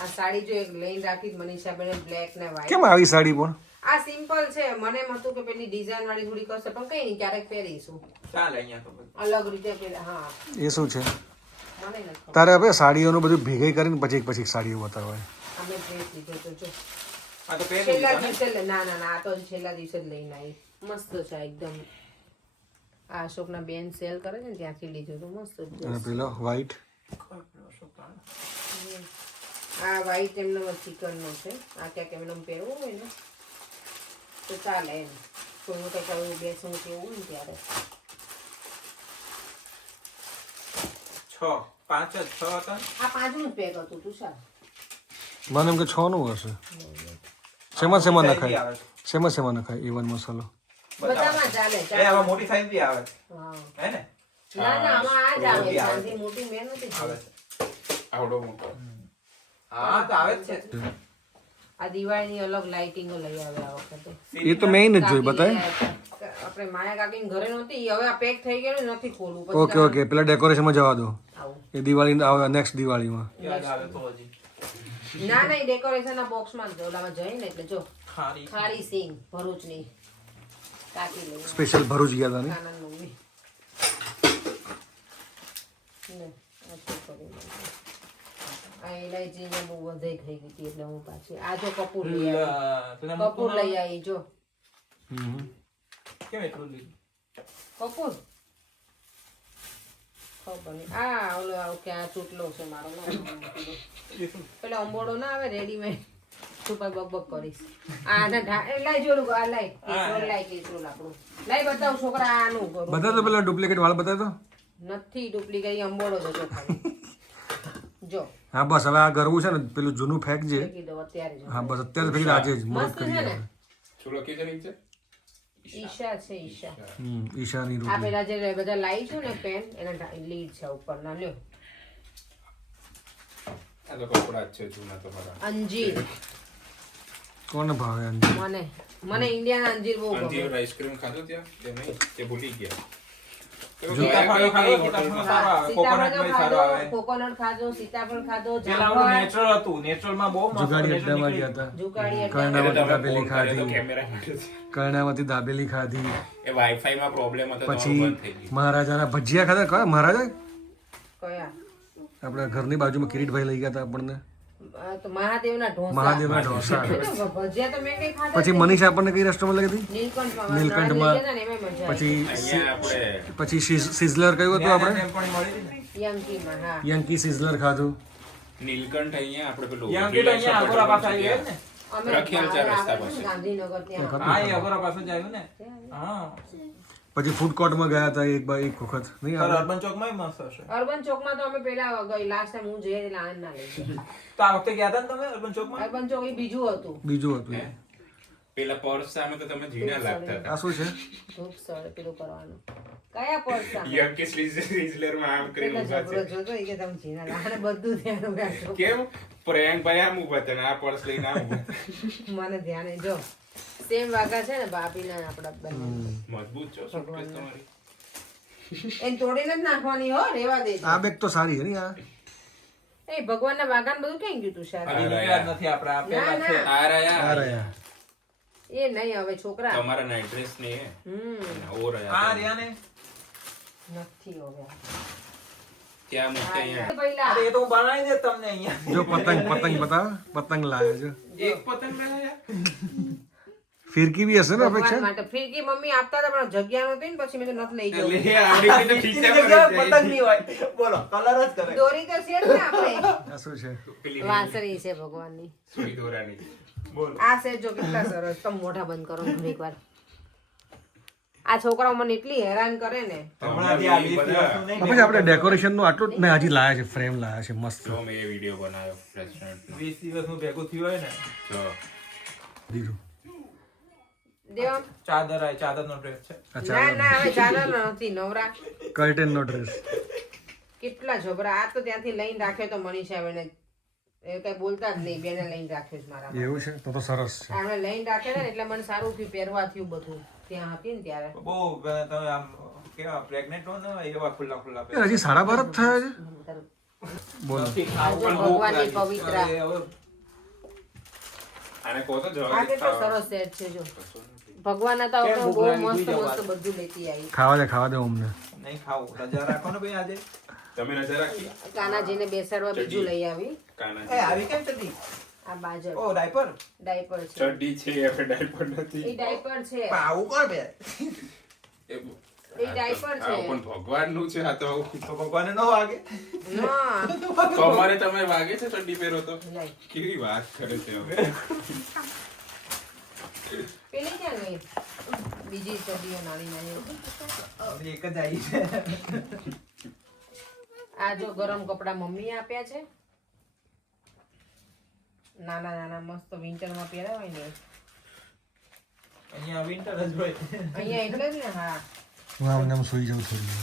આ સાડી જો એક લઈને રાખી મનીષાબેને બ્લેક ને વ્હાઈટ કેમ આવી સાડી પણ આ સિમ્પલ છે મને એમ હતું કે પેલી ડિઝાઇન વાળી થોડી કરશે પણ કઈ નહીં ક્યારેક પહેરીશું ચાલે અહીંયા તો બધું. અલગ રીતે પેલા હા એ શું છે મને નથી ખબર તારે હવે સાડીઓનું બધું ભેગી કરીને પછી એક સાડીઓ બતાવાય અમે ડ્રેસ લીધો તો જો આ તો પહેરી છેલ્લા લીધો ને? દિવસે ના ના ના આ તો છેલ્લા દિવસે જ લઈને આવી મસ્ત છે એકદમ આ અશોકના બેન સેલ કરે છે ને ત્યાંથી લીધું તો મસ્ત dress. અને પેલો વ્હાઈટ આ વ્હાઈટ એમનો ચિકન નો છે આ ક્યાંક એમને પહેરવું હોય ને તો ચાલે એમ કોઈનું કંઈક આવું બેસવું કેવું હોય ને ત્યારે 5 જ 6 હતા ને? આ પાંચમું જ પેક હતું તુષાર મને એમ કે 6 નું હશે શેમાં શેમાં મોટી size બી નખાય આવે. શેમાં નખાય એવન મસાલો બધામાં ચાલે એ ચાલે આમાં મોટી સાઈઝ બી આવે હા હે ને ના ના આમાં આ જ આવે મોટી આવે. સાંજે મોટી મેં નથી આવે જોઈ. છે આવડો મોટો. હા તો આવે જ છે આ દિવાળીની અલગ લાઇટિંગો લઈ આવે આ વખતે એ તો મેં નથી જોઈ બતાય આપણે માયા કાકીને ઘરે નહોતી ઈ હવે આ પેક થઈ ગયેલું નથી ખોલવું પછી ઓકે ઓકે પેલા ડેકોરેશનમાં જવા દો આવું એ દિવાળી આવે નેક્સ્ટ દિવાળીમાં યાદ આવે તો હજી ના ના ડેકોરેશન ના બોક્સમાં જ ઓલામાં જઈને એટલે જો ખારી ખારી સિંગ ભરૂચની કાકી લઈ સ્પેશિયલ ભરૂચ ગયા હતા ને કાનન મમ્મી લે આ છોકરી આ ઇલાયચીને બહુ વધે થઈ ગઈ હતી એટલે હું પાછી આ જો કપૂર લઈ આવી કપૂર લઈ આવી જો હમ. કેમ એટલું લીધું કપૂર ખબર નહીં આ ઓલો આવું કે આ ચૂંટલો છે મારો પેલો અંબોડો ના આવે રેડીમેડ સુપર બકબક કરીશ આને લાઈ જોડું આ લાઈ કેસરોલ લાઈ કેસરોલ આપણું લાઈ બતાવ છોકરા આનું કરું બતાવ તો પેલા ડુપ્લિકેટ વાળ બતાવ તો નથી ડુપ્લિકેટ અંબોડો જો ખાલી જો હા બસ હવે આ કરવું છે ને પેલું જૂનું ફેંકજે ફેંકી દો અત્યારે જો હા બસ અત્યારે ફેંકી દે, આજે જ મુહૂર્ત મસ્ત છે કરી ને શું લખ્યું છે નીચે? ઈશા છે ઈશા ઈશાની આ રૂટી પેલા જે બધા લાઈ છું ને પેન એના લીડ છે ઉપર ના લ્યો આ તો કપડા જ છે જૂના તમારા. અંજીર કોને ભાવે અંજી મને ઇન્ડિયાના અંજીર બહુ ગમે અંજીર આઈસ્ક્રીમ ખાધું ત્યાં કે નહીં? તે ભૂલી ગયા. સીતાફળ ખાધો, સીતાફળ સારો આવે, કોકોનટ મિલ્ક સારો આવે. કોકોનટ ખાધો, સીતાફળ ખાધો, પેલા ઓલું જામફળ, નેચરલ હતું, નેચરલમાં બહુ મસ્ત જુગાડી natural અડ્ડામાં નીકળ્યું. ગયા હતા જુગાડી એટલે કર્ણાવતી તમે દાબેલી ફોન કર્યો તો ખાધી કેમેરા માટે જ. કર્ણાવતી દાબેલી ખાધી એ વાઈફાઈ માં પ્રોબ્લેમ હતો પછી તમારું બંધ થઈ ગયું. મહારાજાના ભજીયા ખાધા કયા મહારાજા કયા આપણા ઘરની બાજુમાં કિરીટભાઈ લઈ ગયા હતા આપણને તો મહાદેવના ઢોસા. મહાદેવના ઢોસા ભજીયા તો મેં કઈ ખાધા પછી મનીષ આપણને કઈ રેસ્ટોરન્ટ લઈ હતી નીલકંઠમાં નીલકંઠમાં. લઈ ગયા ને એમાંય મજા આવી. પછી અહીંયા આપણે પછી સિઝલર કયું હતું આપણે ટેમ્પોની મળી હતી ને. યંકીમાં, હા. યંકી સિઝલર ખાધું નીલકંઠ અહીંયા આપણે પેલું યાંકી તો અહીંયા અગોરા પાસે આવી ગયા ને. અમે રખિયાલ ચાર રસ્તા આગળ પાસે. ગાંધીનગર ત્યાં હા, એ અગોરા પાસે જ આવ્યું ને. હા. પછી ફૂડ કોર્ટમાં ગયા હતા એક વખત નહીં તારા આપણે? અર્બન ચોકમાં મસ્ત હશે. અર્બન ચોકમાં તો અમે પેલા ગઈ લાસ્ટ ટાઈમ હું જઈ એટલે આનંદ ના લઈ ગઈ. તો આ વખતે ગયા હતા ને તમે અર્બન ચોકમાં? અર્બન ચોક એ બીજું હતું. બીજું હતું એ. પેલા પર્સ સામે તો તમે જીના લાગતા હતા. આ શું છે ધૂપ સળે પેલું કરવાનું. કયા પડતા યંકી સિઝલર માં આમ કરીને એટલે ઊભા જબરો છે. જોતો એ કે તમે જીના લાને બધું ધ્યાન રાખજો. કેમ પ્રેંક ભાઈ આમ ઊભા હતા ને આ પર્સ લઈને આમ ઊભા. મને ધ્યાન જો સેમ વાગા છે ને બાપીના આપડા બંને. મજબૂત છો સુટકેસ તમારી. એને તોડીને જ નાખવાની હો રેવા દેજો. આ બેગ તો સારી છે ને આ એ ભગવાનના વાગાન બધું ક્યાં ગયું તું શાયદ? હજી તો યાદ નથી આપણે આ પહેલા ના, છે. ના. આ રહ્યા. આ રહ્યા એ નહીં હવે છોકરા તમારા નાઈટ ડ્રેસ ને એ. ઓ આ રહ્યા રહ્યા ને. નથી હવે ત્યાં મૂકે અહીંયા. પહેલા અરે એ તો હું બનાવી દે તમને અહીંયા. જો પતંગ બતાવ પતંગ લાયા છે એક પતંગ લાયા. ફિરકી બી હશે ને ભગવાન અપેક્ષા માટે ફિરકી મમ્મી આપતા હતા પણ જગ્યા નહોતી ને પછી મેં તો નથી લઈ જવું. લે આવડી રીતે ફિરકીની ખીચામાં જગ્યાએ પતંગ નહીં હોય. બોલો, colour જ કરે. દોરી તો છે જ ને આપણે. આ શું છે પેલી વાંસળી છે ભગવાનની. સુઈ દોરાની. આ સેટ જો કેટલા સરસ. તમે મોઢા બંધ કરો ઘડીક વાર. આ છોકરાઓ મને એટલી હેરાન કરે ને. હમણાંથી આ 20 દિવસનું નહીં. પછી આપણે ડેકોરેશન નું આટલું જ ને હજી લાયા છે ફ્રેમ લાયા છે મસ્ત જો મેં એ વિડીયો બનાવ્યો રેસ્ટોરન્ટનો. 20 દિવસનું ભેગું થયું હોય ને. જો દીધું દેવા ચાદર આય, ચાદરનો ડ્રેસ છે. ના ના હવે ચાલો નથી નવરા. કર્ટેન નો ડ્રેસ કેટલા જબરા. આ તો ત્યાંથી લઈને રાખ્યો તો મનીષા બેને. એ કઈ બોલતા જ નહીં. બેને લઈને રાખ્યો છે મારા. એવું છે તો સરસ છે આમણે લઈને રાખ્યો ને એટલે મને સારું થયું પહેરવા થયું બધું ત્યાં હતી ને ત્યારે. બહુ તમે આમ કેવા પ્રેગ્નેન્ટ હો ને એવા ખુલ્લા ખુલ્લા એ હજી 12.5 થયા છે બોલો આ જો ભગવાનની પવિત્ર આને કહો તો આ કેટલો જવા સરસ સેટ છે જો ભગવાનના તો આપણે બહુ મસ્ત મસ્ત બધું લેતી આવી. ખાવા દે અમને નહીં ખાવું. રજા રાખો ને ભાઈ આજે. તમે નજર રાખી કાનાજીને બેસાડવા બીજું લઈ આવી. કાના એ આવી કેમ ચડી? આ બાજર ઓ ડાયપર. ડાયપર છે. ચડ્ડી છે હવે ડાયપર એ નથી ડાયપર છે. આવું કર બે. એ ડાયપર છે. આ પણ ભગવાનનું છે આ તો તો ભગવાનને ન વાગે. ના તમારે તમે વાગે છે ચડ્ડી પહેરો તો લઈ. કેવી વાત કરે છે હવે પેલી ક્યાં ગઈ? બીજી સદીઓ નાની નાની. એક જ આવી છે. આ જો ગરમ કપડા મમ્મી આપ્યા છે. નાના નાના મસ્ત વિન્ટરમાં પહેરાવાય ને. અહીંયા વિન્ટર જ હોય. અહીંયા એટલે જ ને. હા હું આમને આમ સુઈ જાઉં થોડી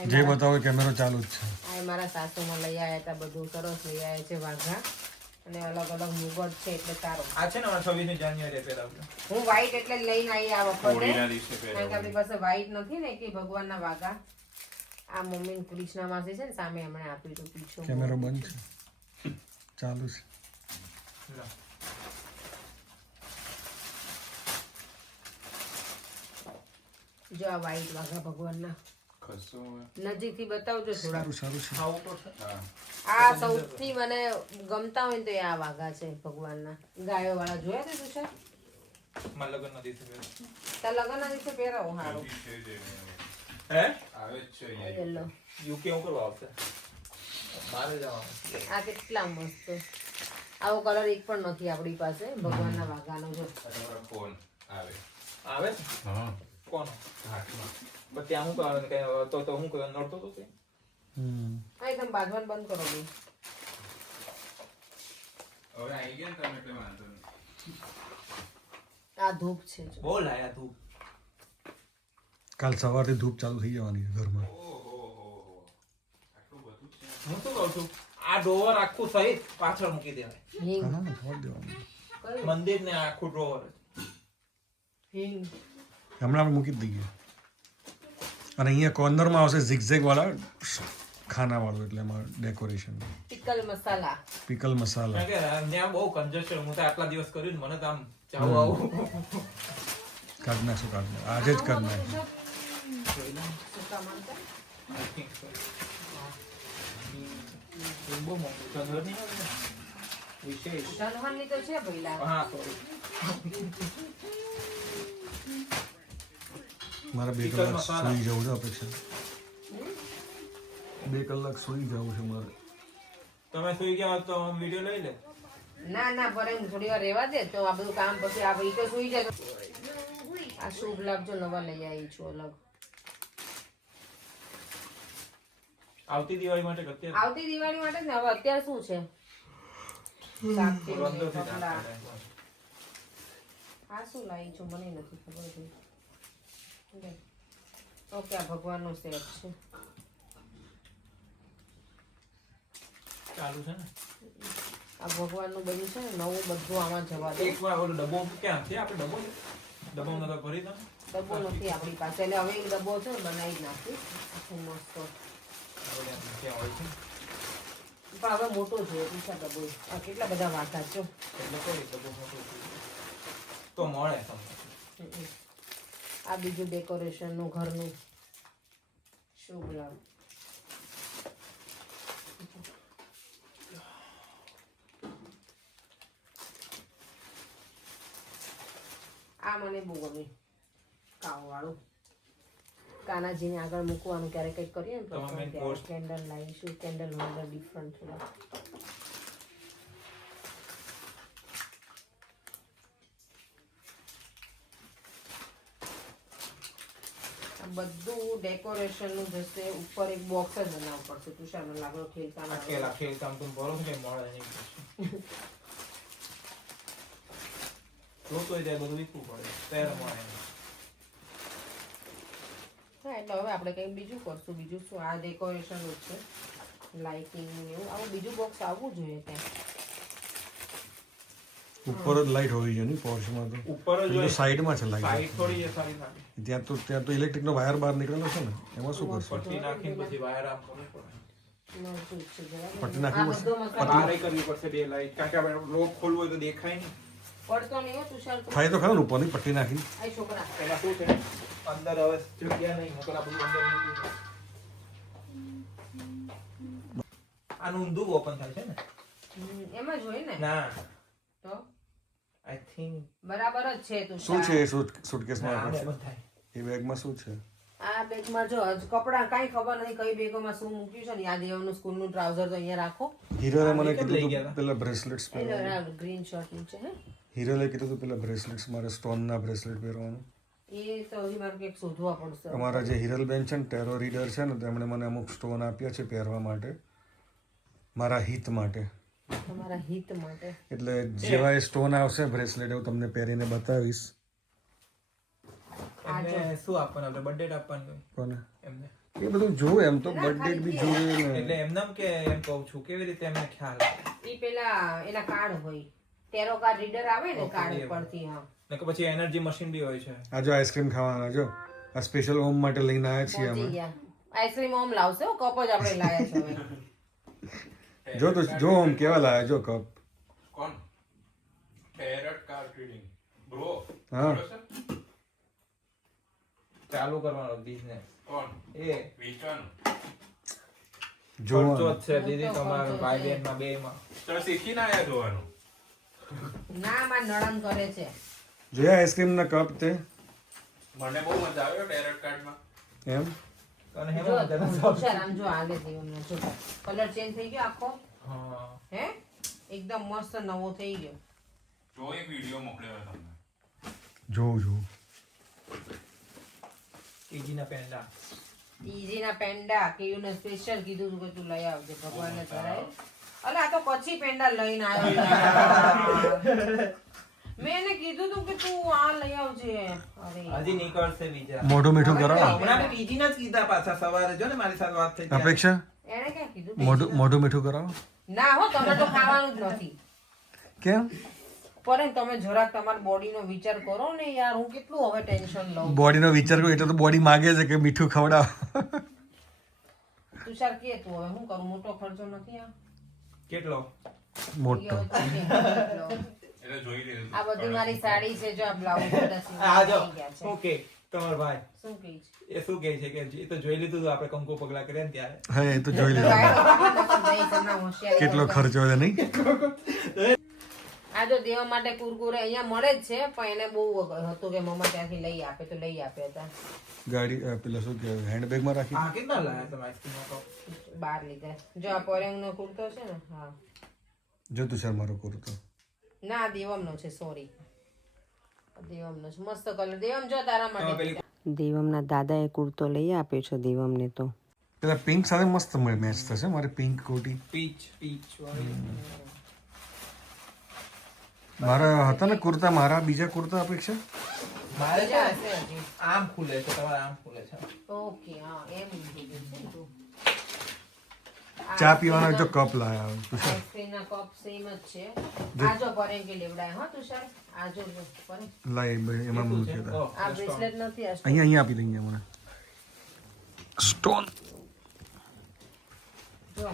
આ જે બતાવો કેમેરો ચાલુ જ છે આ મારા સાસુમાં લઈ આવ્યા હતા. બધું સરસ લઈ આવ્યા છે વાઘા અને અલગ અલગ મુગટ છે એટલે સારો. આ છે ને 26 જાન્યુઆરી પહેરાવજો. હું વ્હાઈટ એટલે જ લઈને આવી આ વખતે હોળીના દિવસે કારણ કે આપણી પાસે વ્હાઈટ નથી ને કે ભગવાનના વાઘા. આ મમ્મી કૃષ્ણ માસી છે ને સામે હમણાં આપ્યું હતું પીછું. કેમેરો બંધ છે ચાલુ છે લો. જો આ વ્હાઈટ વાઘા ભગવાનના ખસો નજીકથી બતાવજો થોડા. સારું સારું છે ખાવું તો છે. હા આ સૌથી મને ગમતા હોય ને તો એ આ વાઘા છે ભગવાનના. ગાયો વાળા જોયા તે તું છે? મારા લગ્નના દિવસે પહેરો. તાર લગ્નના દિવસે પહેરાવો હારું. હે? આવે જ છે અહીંયા. યલો યુકે હું કરવા આવશે. બહાર જવાનું. આ કેટલા મસ્ત. આવો કલર એક પણ નથી આપણી પાસે ભગવાનના વાઘાનો. જો તમારો ફોન આવે આવે છે? હા કોનો? હાથમાં બસ ત્યાં હું કરવાનું કે તો હું કોઈ નડતો તો તે? હા એકદમ બાંધવાનું બંધ કરો બી. હવે આવી ગયા ને તમે એટલે વાંધો નહીં. આ ધૂપ છે જો. બહુ લાયા તું. કાલ સવારથી ધૂપ ચાલુ થઈ જવાની છે ઘરમાં ઓહો આટલું બધું છે હું શું કહું છું આ ડોવર આખું સહિત પાછળ મૂકી દેવાય. હિંગ હા છોડ દેવાનું કયું? મંદિર ને આખું ડ્રોવર. હિંગ હમણાં આપણે મૂકી જ દઈએ અને અહીંયા કોર્નરમાં આવશે ઝિગઝેગ વાળા ખાના વાળું, એટલે એમાં ડેકોરેશન પિકલ મસાલા. પિકલ મસાલા. કારણ કે ત્યાં બહુ કંજસ્ટ હું તો આટલા દિવસ કર્યું ને મને તો આમ ચાવું આવું કાઢ નાખશું, કાઢ નાખ, આજે જ કરી નાખશું. સુકા મરચાં. બહુ મોટું કલર નહીં આવે ને. વિશેષ જાનવરની તો છે ભઈલા. હા sorry. મારે 2 પિકલ કલાક મસાલા. સુઈ જવું છે અપેક્ષા. 2 કલાક સુઈ જવું છે મારે. તમે સુઈ ગયા હોત તો વિડીયો લઈ લે. ના ના ભરે થોડી વાર રહેવા દે તો આ બધું કામ પછી આ ભાઈ તો સુઈ જાય. આ શુભ લાભ જો નવા લઈ આવી છું અલગ. આવતી દિવાળી માટે કે અત્યારે આવતી દિવાળી માટે જ ને. હવે અત્યારે શું છે? શાકભાજી, બંધોથી કપડાં. નાખતા રહે. આ શું લાવી છું મને નથી ખબર ભાઈ. ઓકે આ ભગવાનનો સેટ છે. ચાલુ છે ને આ ભગવાનનું બધું છે ને નવું બધું આમાં જવા દે. એક વાર ઓલો ડબ્બો ક્યાં છે આપણે ડબ્બો નતો ભરી દો. ડબ્બો નથી આપણી પાસે એટલે હવે એક ડબ્બો છે ને બનાવી જ નાખી આખું મસ્ત. ક્યાં હોય છે પણ હવે મોટો જોઈએ પીછા ડબ્બો. આ કેટલા બધા વાટા છો. એટલે કોઈ ડબ્બો મોટો તો મળે તમને. આ બીજું ડેકોરેશનનું ઘરનું શુભ લાભ. આ મને બહુ ગમે કાવ વાળું. કાનાજીને આગળ મૂકવાનું ક્યારેક કંઈક કરીએ ને તમારે main તો post. કેન્ડલ લાવીશું. કેન્ડલ હોલ્ડર ડિફરન્ટ થોડા. આ બધું ડેકોરેશનનું જશે. ઉપર એક બોક્સ જ બનાવવું પડશે. તુષાર મને લાગલો ખેલતા અકેલા ખેલતા તમે ભરો કે મળે નહીં જોતો જાય બધું વિકવું પડે ત્યારે મળે. હા એટલે હવે આપણે કંઈક બીજું કરશું. બીજું શું? આ ડેકોરેશન જ છે. લાઇટિંગ એવું આવું બીજું બોક્સ આવવું જોઈએ ત્યાં. ઉપર જ લાઈટ હોવી જોઈએ ને પોર્શમાં તો. ઉપર જ હોય. સાઈડમાં છે સાઈડ લાઈટ. થોડી એ સારી સારી ત્યાં તો ઇલેક્ટ્રિકનો વાયર બહાર નીકળેલો છે ને, એમાં શું કરશું? પટ્ટી નાખીને પછી વાયર આમ કરવું પડે. મળતું જ છે જરા. પટ્ટી આ નાખવી બધો મસાલો બારે કરવી પડશે બે લાઈટ કારણ કે આપણે લોક ખોલવું હોય તો દેખાય નહીં. પડતો નહીં હો તુષાર. થાય તો ખરા ને ઉપરની પટ્ટી નાખી. આ છોકરા એમાં શું છે અંદર હવે જગ્યા નહીં નકર આ બધું અંદર મૂકી દે. આનું ઊંધું ઓપન થાય છે ને એમ જ હોય ને. ના તો આઈ થિંક બરાબર જ છે તુષાર. શું છે એ સુટકેસમાં આમ આપણે? ઓપન થાય. એ બેગમાં શું છે? આ બેગમાં જો હજુ કપડાં કાંઈ ખબર નથી કઈ બેગોમાં શું મૂક્યું છે ને. આ દેવનું સ્કૂલનું ટ્રાઉઝર તો અહીંયા રાખો. હિરલે મને કેમ લઈ કીધું ગયા હતું હતા? પેલા બ્રેસલેટ્સ પહેરવાનું. એટલે ગ્રીન શર્ટ નીચે હે. હિરલે કીધું હતું પેલા બ્રેસલેટ્સ, મારે સ્ટોનના બ્રેસલેટ પહેરવાનું. એ તો હજી મારે કંઈક શોધવા પડશે. અમારા જે હિરલબેન છે ને ટેરો રીડર છે ને, તેમણે મને અમુક સ્ટોન આપ્યા છે પહેરવા માટે, મારા હિત માટે. તમારા હિત માટે. એટલે જેવા એ સ્ટોન આવશે બ્રેસલેટ એવું તમને પહેરીને બતાવીશ. એમને શું આપવાનું આપણે બર્થડે આપવાનું હોય કોને એમને એ બધું જોવે, એમ તો બર્થડે બી જોવે ને. એટલે એમનામ કે એમ કહું છું કેવી રીતે એમને ખ્યાલ આવે એ પેલા એના કાર્ડ હોય. ટેરો કાર્ડ રીડર આવે ને Okay, કાર્ડ એ ઉપરથી. હા ને કે પછી એનર્જી મશીન બી હોય છે. આ જો આઈસ્ક્રીમ ખાવાના, જો આ સ્પેશિયલ હોમ માટે લઈને આવ્યા છીએ પહોંચી અમે. ગયા. આઈસ્ક્રીમ ઓમ લાવશે હો. કપ જ આપણે લાયા છે હવે. જો તો જો આમ કેવા લાયા, જો કપ. કોણ ટેરટ કાર્ડ રીડિંગ બ્રો હા. ચાલુ કરવાનો બિઝનેસ કોણ એ વેચવાનું જો ખર્ચો જ છે દીદી તમારા ભાઈ બહેન માં બે માં. તો શીખીને આયા જોવાનું. ના માં નળન કરે છે. જોયા આઈસ્ક્રીમ ના કપ તે મને બહુ મજા આવ્યો ટેરટ કાર્ડમાં. એમ. અને જો હેમાં બધા તુષાર આમ જો આગે જીવનનો જો કલર ચેન્જ થઈ ગયો આખો. હા હે એકદમ મસ્ત નવો થઈ ગયો. જો એક વિડીયો મોકલ્યો તમને. જોઉં ઈજીના પેંડા ઈજીના પેંડા કેયુને સ્પેશિયલ કીધું તું કે તું લઈ આવજે ભગવાનને ચડાય. અલે આ તો પછી પેંડા લઈને આવ્યો યાર. મેં એને કીધું તું કે તું આ લઈ આવજે. અરે હજી નીકળશે બીજા. મોઢું મીઠું કરાવો. હમણાં બી ઈજીના જ કીધા પાછા સવારે જો ને મારી સાથે વાત થઈ ત્યારે. અપેક્ષા એને ક્યાં કીધું? મોઢું મીઠું કરાવો. ના હો તમે તો ખાવાનું જ નથી. કેમ? પર તમે જરાક તમારા બોડીનો વિચાર કરો ને યાર, હું કેટલું હવે ટેન્શન લઉં. બોડીનો વિચાર કરો એટલે તો બોડી માંગે છે કે મીઠું ખવડાવ. તુષાર કે તું હવે શું કરું, મોટો ખર્ચો નથી આ કેટલો મોટો. એટલે જોઈ લીધું. આ બધી મારી સાડી છે, જો આ બ્લાઉઝ બધા આ સીવવા જો થઈ ગયા છે. ઓકે તમારો ભાઈ શું કહે છે? એ શું કહે છે કે એ તો જોઈ લીધું હતું આપણે કંકુ પગલા કર્યા ને ત્યારે. હા એ તો જોઈ લીધું કેટલો ખર્ચો છે નહીં. આ જો દેવા માટે કુરકુરે અહીંયા મળે જ છે, પણ એને બહુ હતું કે મમ્મા ત્યાંથી લઈ આપે તો લઈ આપ્યા હતા. ગાડી પેલા શું કહેવાય હેન્ડબેગમાં રાખી. આ કેટલા લાયા તમે આઈસ્ક્રીમ નો કપ? બહાર લીધા. જો આ પોરેંગનો કુર્તો છે ને, હા જો તુષાર મારો કુર્તો. ના દેવમનો છે, સોરી દેવમનો છે, મસ્ત કલર. દેવમ જો તારા માટે દેવમના દાદાએ કુર્તો લઈ આપ્યો છે દેવમને તો. પેલા પિંક સાથે મસ્ત મેચ થશે મારે પિંક કોટી. પીચ વાળી. મારા હતા ને કુર્તા, મારા બીજા કુર્તા અપેક્ષા. મારે છે હશે હજી. આમ ખુલે છે, તમારે આમ ખુલે છે. ઓકે, હા એમ કીધું છે ને તું. ચા પીવાનો એક તો કપ લાયા તુષાર. આઈસ્ક્રીમના કપ સેમ જ છે. આ જો પરેંગ કે લેવડાય હા તુષાર. આ જો પરેંગ. લાય એમાં મૂકી દે. આ બ્રેસલેટ નથી આ અહીંયા આપી દે અહીંયા મને સ્ટોન. જો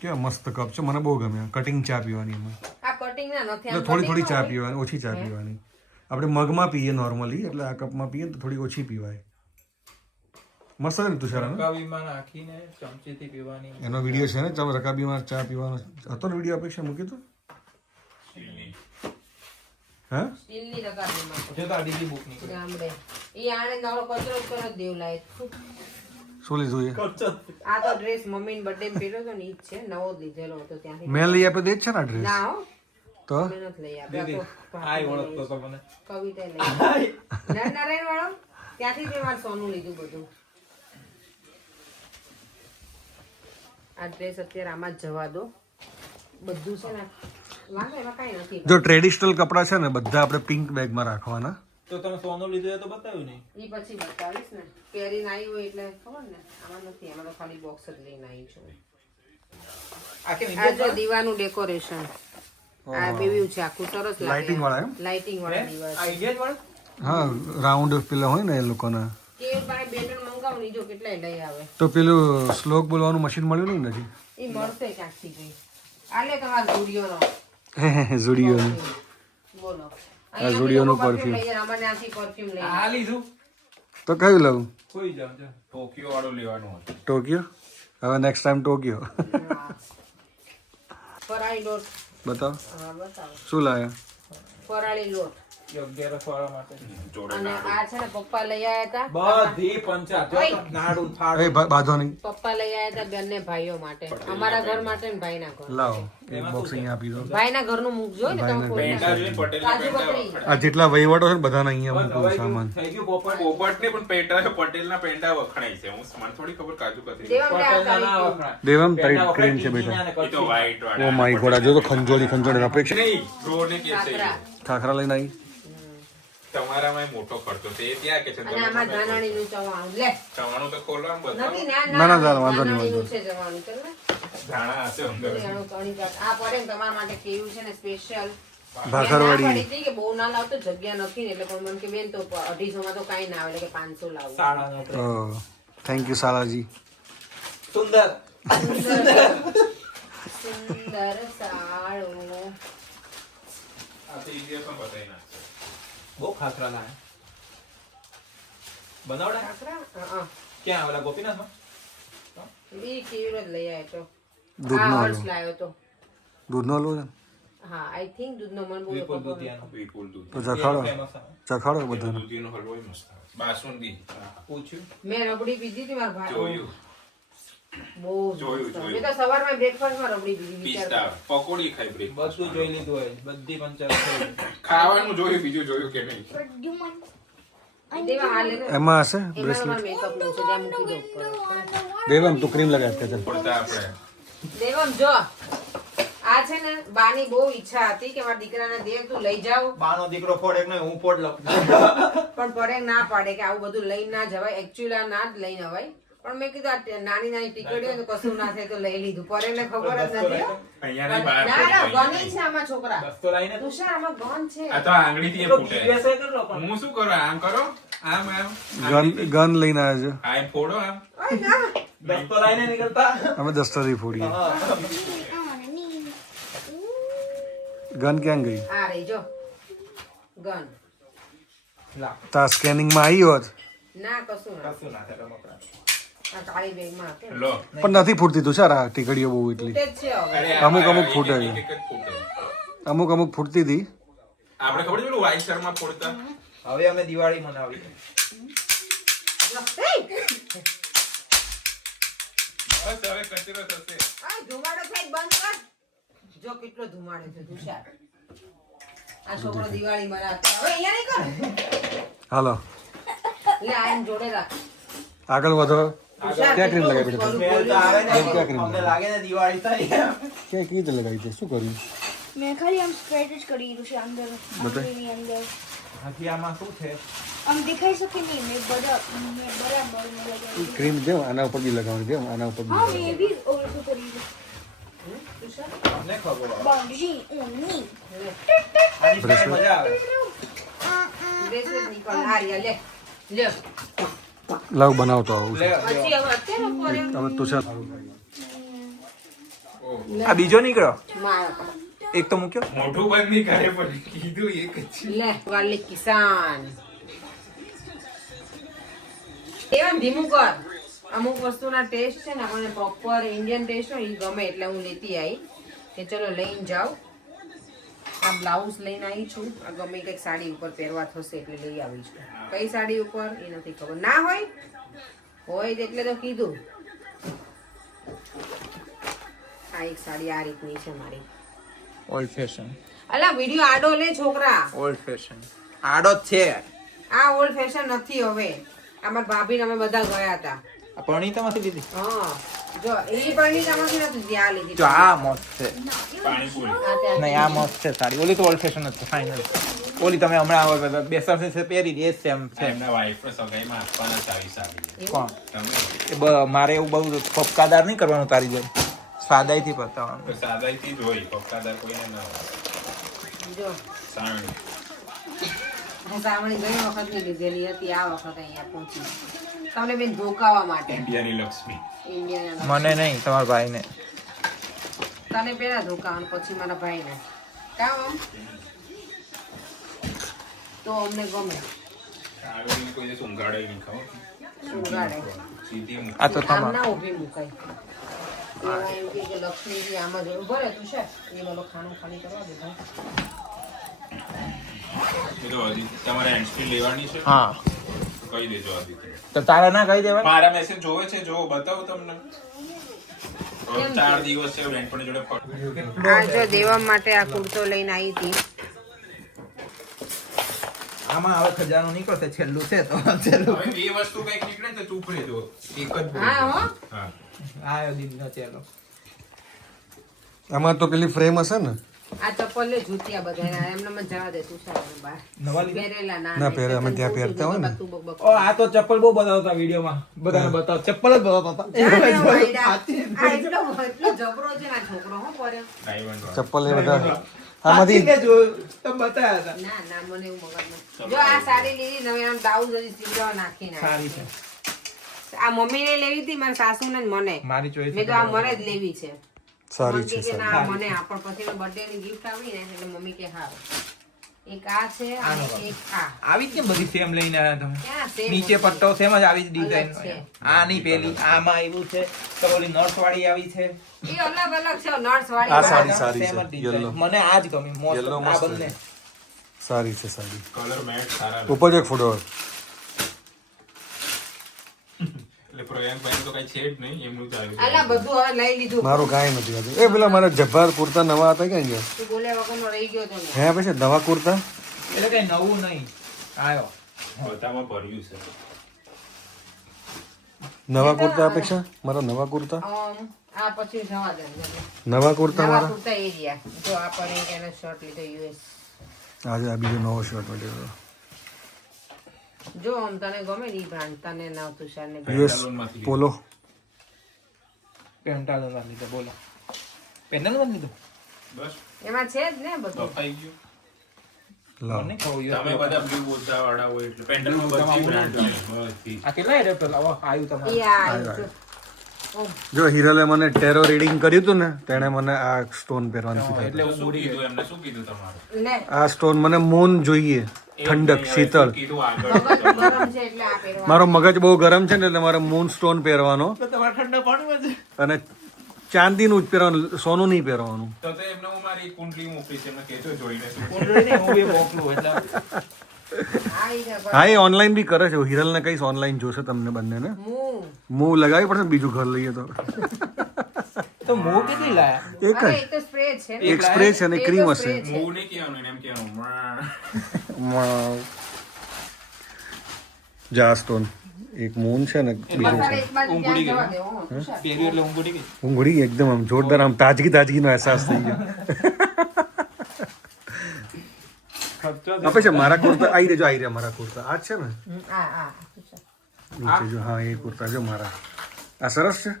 કેવા મસ્ત કપ છે, મને બહુ ગમે. કટિંગ ચા પીવાની એમાં આ કટિંગ ના નથી, એટલે થોડી થોડી ચા પીવાની, ઓછી ચા પીવાની. આપણે મગમાં પીએ નોર્મલી, એટલે આ કપમાં પીએ તો થોડી ઓછી પીવાય. મસ્ત છે ને તુષાર? રકાબીમાં નાખીને ચમચીથી પીવાની. એનો વિડીયો છે ને, તમે રકાબીમાં ચા પીવાનો હતો ને વિડીયો અપેક્ષા મૂકી તો. હા સ્ટીલની રકાબીમાં જો તો આ બીજી બુક નીકળી. ગામડે ઈ આણે નવરો કચરો જ કરો દેવલાય. શું લીધું એ? આ તો ડ્રેસ મમ્મીને બર્થડે માં પહેર્યો તો ને ઈ જ છે, નવો જ લીધેલો હતો ત્યાંથી. મેં લઈ આપ્યો તો એ જ છે ને ડ્રેસ? ના હો, તો મેં નથી લઈ આપ્યો. દીદી આ આ ઓળખતો તો મને. કવિતા લઈ નારાયણ વાળો ત્યાંથી જ મારે સોનું લીધું બધું. આ ડ્રેસ અત્યારે આમાં જ જવા દો, બધું છે ને વાંધો એમાં કઈ નથી. જો ટ્રેડિશનલ કપડાં છે ને બધા આપણે પિંક બેગમાં રાખવાના. તો તમે સોનું લીધું એ તો બતાવ્યું નહીં. ઈ પછી બતાવીશ ને, પહેરીને આવી હોય એટલે ખબર ને. આમાં નથી, આમાં તો ખાલી બોક્સ જ લઈને આવી છું. આ કેમ આ જો દીવાનું ડેકોરેશન આ બેવ્યું છે આખું, સરસ લાગે. લાઇટિંગ વાળા એમ? લાઇટિંગ વાળા દીવા આ ઇન્ડિયન વાળા? હા રાઉન્ડ પેલા હોય ને એ લોકોના. કે ભાઈ બે ત્રણ મંગાવું નહીં, જો કેટલાય લઈ આવે. તો પેલું શ્લોક બોલવાનું મશીન મળ્યું નહીં નથી? ઈ મળશે ક્યાંકથી કઈ. આલે તમારા સ્ટુડિયોનો ઝુડિયો. બોલો. આ ઝુડિયોનું perfume. લઈએ, આમાં ત્યાંથી પરફ્યુમ લઈએ. આ લીધું તો કયું લઉં? કોઈ જાવ જો. ટોકિયો વાળું લેવાનું હતું. ટોકિયો? હવે નેક્સ્ટ ટાઈમ ટોકિયો. હા. ફરાળી લોટ. બતાવો હા બતાવો. શું લાયા? ફરાળી લોટ. 11 વાળા માટે. જોડે અને નાડું. આ છે ને પપ્પા લઈ આવ્યા હતા. બધી પંચાયત જો તો નાડું એ થાળું. બાંધો નહીં. પપ્પા લઈ આવ્યા હતા બંને ભાઈઓ માટે, અમારા ઘર માટે ને ભાઈના ઘર. લાવો એક બોક્સ અહીંયા આપી દો. ભાઈના ઘરનું મૂકજો ને તમે કોઈ પેંડા જોઈને પટેલના કાજુ પેંડા કતરી. વખણાય. આ જેટલા વહીવટો છે ને બધાને અહીંયા બસ મૂકવું હવે સામાન. થઈ ગયું પોપટ. પોપટ ને પણ પટેલના પેંડા વખણાય છે. હું મને થોડી ખબર કાજુ કતરી. દેવા માટે પટેલના ના આવતા વખણાય. દેવમ તારી પેંડા ક્રીમ છે વખણાય, બેટા. એ તો white વાળા. ઓ માય ગોડ, આ જો તો ખંજોળી ખંજોળી અપેક્ષા. નહીં, બ્રો ને કે છે ખાખરા. ખાખરા લઈને આવી. તમારામાં મોટો ખર્ચો છે એ ત્યાં કે છે અને આમાં ધાનાણીનું ચવાણું લે. ચવાણું તો ખોલવાનું બધું નથી ના, ના, ચાલ, વાંધો નહીં, ધાનાણીનું છે જવાનું, ચાલ ને. ધાણા હશે અંદર. લેણું કણી કાઢ. આ પડે ને તમારા માટે કેવું છે ને સ્પેશિયલ. ભાખરવડી. કે બહુ ના લાવતો, જગ્યા નથી ને એટલે પણ મને કે બેન તો 250 માં તો કાંઈ ના આવે, એટલે કે 500 લાવું. સાડાનો પ્રેમ. થેન્ક યુ સાલાજી. સુંદર. સુંદર સાળું. આ તો ઈઝી પણ બતાવી નાખશે. બહુ ખાખરા લાયા. બનાવડા? ખાખરા? હા. ક્યાં ઓલા ગોપીનાથમાં? ઈ કેવી જ લઈ આવ્યો તો. દૂધનો આ હલવો. હર્ષ લાવ્યો તો. દૂધનો હલવો છે ને? હા, આઈ થિંક દૂધનો મને બહુ વિપુલ ખબર નથી. દુધિયાનો. વિપુલ દૂધ. તો ચખાડો famous આવે. ચખાડો બધાને. દૂધીનો હલવો ય મસ્ત આવે. બાસુંદી. પૂછ્યું. મેં રબડી પીધી હતી મારા ભાઈ. જોયું. બહુ જ જોયું, મસ્ત. જોયું. મેં તો સવારમાં બ્રેકફાસ્ટમાં રબડી પીધી, વિચાર પિસ્તા. કરો. પકોડી ખાઈ breakfast બધું જોઈ લીધું હોય. બધી પંચાયત થઈ ગઈ. ખાવાનું જોયું, બીજું જોયું કે નહીં. દેવા હાલે ને. એમાં હશે એમાં બ્રેસલેટ? તમારે મેકઅપનું છે, ત્યાં મૂકી દો ઉપર. દેવમ તું ક્રીમ લગાડ કે ચાલ. પડતા આપણે દેવમ જો આ છે ને બાની બહુ ઈચ્છા હતી કે મારા દીકરાને દેવ તું લઈ જાવ, બાનો દીકરો ફોડે કે નહીં, હું ફોડ લઉં. પણ પડે ના પાડે કે આવું બધું લઈને ના જવાય. એકચ્યુઅલી આ ના જ લઈને અવાય, પણ મેં કીધું આ નાની નાની ટીકડીઓ તો કશું ના થાય તો લઈ લીધું પર એને ખબર જ નથી હો. અહીંયા ની બહાર ના ના પડી ગની છે આમાં છોકરા દસ્તો લાઈને તુષાર આમાં ગન છે આ તો આંગળીથી એ ફૂટે USA કરો પણ હું શું કરું આમ કરો આમ આમ ગન લઈને આવ્યા છે આમ ફોડો આમ ઓય ના દસ્તો લાઈને નીકળતા અમે દસ્તરી ફોડીએ હા. ગન ક્યાં ગઈ આ રહી જો ગન તા સ્કેનિંગમાં આવી હોત ના કશું ના કશું ના થાય રમકડા. આ કાળી બેગમાં હતું લો પણ નથી ફૂટતી તુષાર આ ટીકડીઓ બહુ એટલી તે જ છે હવે અરે અમુક આ અમુક ફૂટે એક છે. એક જ ફૂટે અમુક અમુક ફૂટતી હતી આપણે ખબર છે પેલું વ્હાઈટ શર્ટમાં ફોડતા હવે અમે દિવાળી મનાવી બસ હવે કચરો થશે આ ધુમાડો થાય બંધ કર જો કેટલો ધુમાડો છે તુષાર આ છોકરો દિવાળી મનાવતો હવે અહીંયા નહીં કર હાલો લે આ એમ જોડે રાખ આગળ વધો તુષાર ક્યાં ક્રીમ કેટલું લગાવી ઊંચું મેલ તો આવે ને કેમ ક્યાં ક્રીમ અમને લાગે ને દિવાળી થાય ક્યાં કેવી રીતે લગાવી છે શું કર્યું મેં ખાલી આમ સ્પ્રેડ જ કરી દીધું છે અંદર આંગળીની અંદર હાથી આમાં શું છે આમ દેખાઈ શકે નહીં મેં બરાબર લગાવી ક્રીમ દેવ આના ઉપર બી લગાવવાની દેવ આના ઉપર બી હા મેં બી ઓળખું કરી દીધું અમને ખબર હોય. બાઉન્ડ્રી ઓની આની સાથે મજા આવે બ્રેસલેટ નીકળ આ રહ્યા લે લે લાવ બનાવતો આવું લે, પછી હવે અત્યારે ઉપર એમ હવે તુષાર આ બીજો નીકળ્યો મારા એક તો મૂક્યો મોઢું બંધ નહીં કરે પણ કીધું એક જ છે લે ગાર્લિક કિસાન એમ ધીમું કર અમુક વસ્તુના ટેસ્ટ છે ને આપણને પ્રોપર ઇન્ડિયન ટેસ્ટ હોય એ ગમે એટલે હું લેતી આવી કે ચલો લઈને જાઉં આ બ્લાઉઝ લઈને આવી છું આ ગમે કંઈક સાડી ઉપર પહેરવા થશે એટલે લઈ આવી છું કઈ સાડી ઉપર એ નથી ખબર ના હોય હોય એટલે તો કીધું આ એક સાડી આ રીતની છે મારી ઓલ્ડ ફેશન અલા વિડિયો આડો લે છોકરા ઓલ્ડ ફેશન આડો જ છે આ ઓલ્ડ ફેશન નથી હવે અમાર ભાભી અમે બધા ગયા હતા આ પરણીતામાંથી લીધી હા જો એ પરણીતામાંથી નથી ત્યાં લીધી જો આ મસ્ત છે પાણીપુરી આ ત્યાં નહીં આ મસ્ત છે સાડી ઓલી તો ઓલ્ડ ફેશન જ છે ફાઇનલ ઓલી તમે હમણાં બેસર છે પહેરી એ જ સેમ છે એમના વાઈફને સગાઈમાં આપવાના ચાવી સાડી કોણ તમે મારે એવું બહુ પપકાદાર નહીં કરવાનું તારી જેમ સાદાઈથી પતાવવાનું તો સાદાઈથી જ હોય પક્કાદાર કોઈને ના હોય જો સાવણી હું સાવણી ઘણી વખત ની લીધેલી હતી આ વખત અહીંયા પહોંચી તમને બેન ધોકાવા માટે ઇન્ડિયાની લક્ષ્મી ઇન્ડિયન મને નહીં તમારા ભાઈને તને પેલા ધોકાવાનું પછી મારા ભાઈને કામ આમ તો અમને ગમે સાવણીને કોઈ દિવસ ઊંઘાડે નહીં ખાઓ ઉગાડે સીધી મૂકી. આ તો આમ તમારે ના ઊભી મુકાય એવા એમ કે લક્ષ્મીજી આમ જ ઉભો રહે તું છે એ બધું ખાનું ખાલી કરવા દેતા એ તો હજી તમારે હેન્ડસ્પ્રી લેવાની છે હા તો કહી દેજો આદિત્ય તો તારા ના કહી દેવાય મારા મેસેજ જોવે છે જો બતાવું તમને 4 દિવસ છે બેનપણી જોડે આ જો દેવા માટે આ કુર્તો લઈને આવી હતી આમાં હવે ખજાનો નીકળશે છેલ્લું છે તો છેલ્લું હવે બે વસ્તુ કઈક નીકળે ને તો ચૂપ રહેજો એક જ બોલ હા હો હા આયો દીદીનો ચેલો આમાં તો પેલી ફ્રેમ હશે ને આ ચપ્પલ લે જૂતિયા બધા એમને મત જવા દે તું સારું બહાર નવા લીધા પહેરેલા ના ના પહેરે, અમે ત્યાં પહેરતા હોય ને. ઓ આ તો ચપ્પલ બહુ બતાવતા વિડીયોમાં બધાને બતાવ ચપ્પલ જ બતાવતા એટલો જબરો છે ના છોકરો હો પડ્યો ડાયમંડ ચપ્પલ એ બધા આમાંથી આમાંથી મેં જોયું તમે બતાવ્યા હતા ના ના મને એવું મગજ નથી જો આ સાડી લીધી નવી આમ બ્લાઉઝ હજી સીવડાવ નાખી સારી છે આ મમ્મીને લેવી હતી મારા સાસુને જ મને મારી ચોઈસ મેં તો આ મને જ લેવી છે સારી મમ્મી છે કે સારી ના મને આ પણ પછી બર્થડે ની ગિફ્ટ આવી ને એટલે મમ્મી કે હા એક આ છે અને એક આ આવી કેમ બધી સેમ લઈને આવ્યા તમે ક્યાં same નીચે વસ્તુ? પટ્ટો સેમ જ આવી જ ડિઝાઇન અલગ છે. આ નહીં પેલી આમાં આવ્યું છે તો ઓલી નર્સ વાળી આવી છે એ અલગ અલગ છે નર્સ આ વાળી સાડી વાળી. સારી Same જ છે design. યલો મને આ જ ગમી most યલો આ મસ્ત બંને છે સારી છે સાડી કલર મેચ સારા ઉપર જો એક ફોટો એટલે પ્રયાગભાઈ તો કઈ છે જ નહીં એમનું ચાલ્યું અલા બધું હવે લઈ લીધું મારું કાંઈ નથી હતું એ પેલા મારા જબ્બાર કુર્તા નવા હતા ક્યાં ગયા તું બોલ્યા વગરનો રહી ગયો તો ને હે પછી નવા કુર્તા એટલે કઈ નવું નહીં આયો બધામાં ભર્યું છે નવા કુર્તા અપેક્ષા મારા નવા કુર્તા આ પછી જવા દે નવા કુર્તા નવા મારા કુર્તા એરિયા જો આ પણ એક એનો શર્ટ લીધો યુએસ આજે આ બીજો નવો શર્ટ મળ્યો જો આમ તને ગમે ને ઈ બ્રાન્ડ તને ના તુષાર ને યુએસ પેન્ટાલૂનમાંથી પોલો પેન્ટાલૂન માં લીધો બોલો પેન્ટાલૂન માં લીધો બસ એમાં છે જ ને બધું બફાઈ ગયું. લાવ મને કહું તમે બધા બ્લુ ઓછા વાળા હોય એટલે પેન્ટાલૂન બધી brand છે, બધી. આ કેટલા હેડે પેલા આવ્યું તમારે ઈ આ જો. જો હિરલે મને ટેરો રીડિંગ કર્યું હતું ને તેણે મને આ સ્ટોન પહેરવાનું કીધું એટલે તો હું શું ઉડી કીધું એમને? શું કીધું તમારું? લે આ સ્ટોન મને મૂન જોઈએ ઠંડક એમને શીતળ શું કીધું આગળ? ગરમ છે એટલે આ પહેરવા મારો મગજ બહુ ગરમ છે ને એટલે મારે મૂન સ્ટોન પહેરવાનો તો તમારે ઠંડા પાણીમાં છે અને ચાંદીનું જ પહેરવાનું સોનું નહીં પહેરવાનું તો એમને હું મારી કુંડલી મોકલીશ, એમને કહેજો જોઈને શું. કુંડળી નહીં, હું એ મોકલું એટલે આ ઈ ને હા એ ઓનલાઈન બી કરે છે હિરલને કહીશ ઓનલાઈન જોશે તમને બંનેને મું. મું લગાવી પડશે ને બીજું ઘર લઈએ તો તો મોં કેટલી લાયા એક અરે જ એ તો સ્પ્રે છે ને. એક સ્પ્રે છે અને એ તો ક્રીમ spray હશે છે. હું નહીં કહેવાનું એને, એમ કહેવાનું માં. જા સ્ટોન એક મૂન છે ને બીજું તારે છે એક બાજુ ઊંઘ ત્યાં ઉડી જવા ગઈ. દે, હો, તુષાર. પહેર્યું એટલે હું ઉડી ગઈ ઊંઘડી એકદમ આમ જોરદાર આમ તાજગીનો અહેસાસ થઈ ગયો આપે છે મારા કુર્તા આવી રહ્યા મારા કુર્તા આ જ છે ને આ તુષાર. નીચે જો હા એ કુર્તા જો મારા આ સરસ છે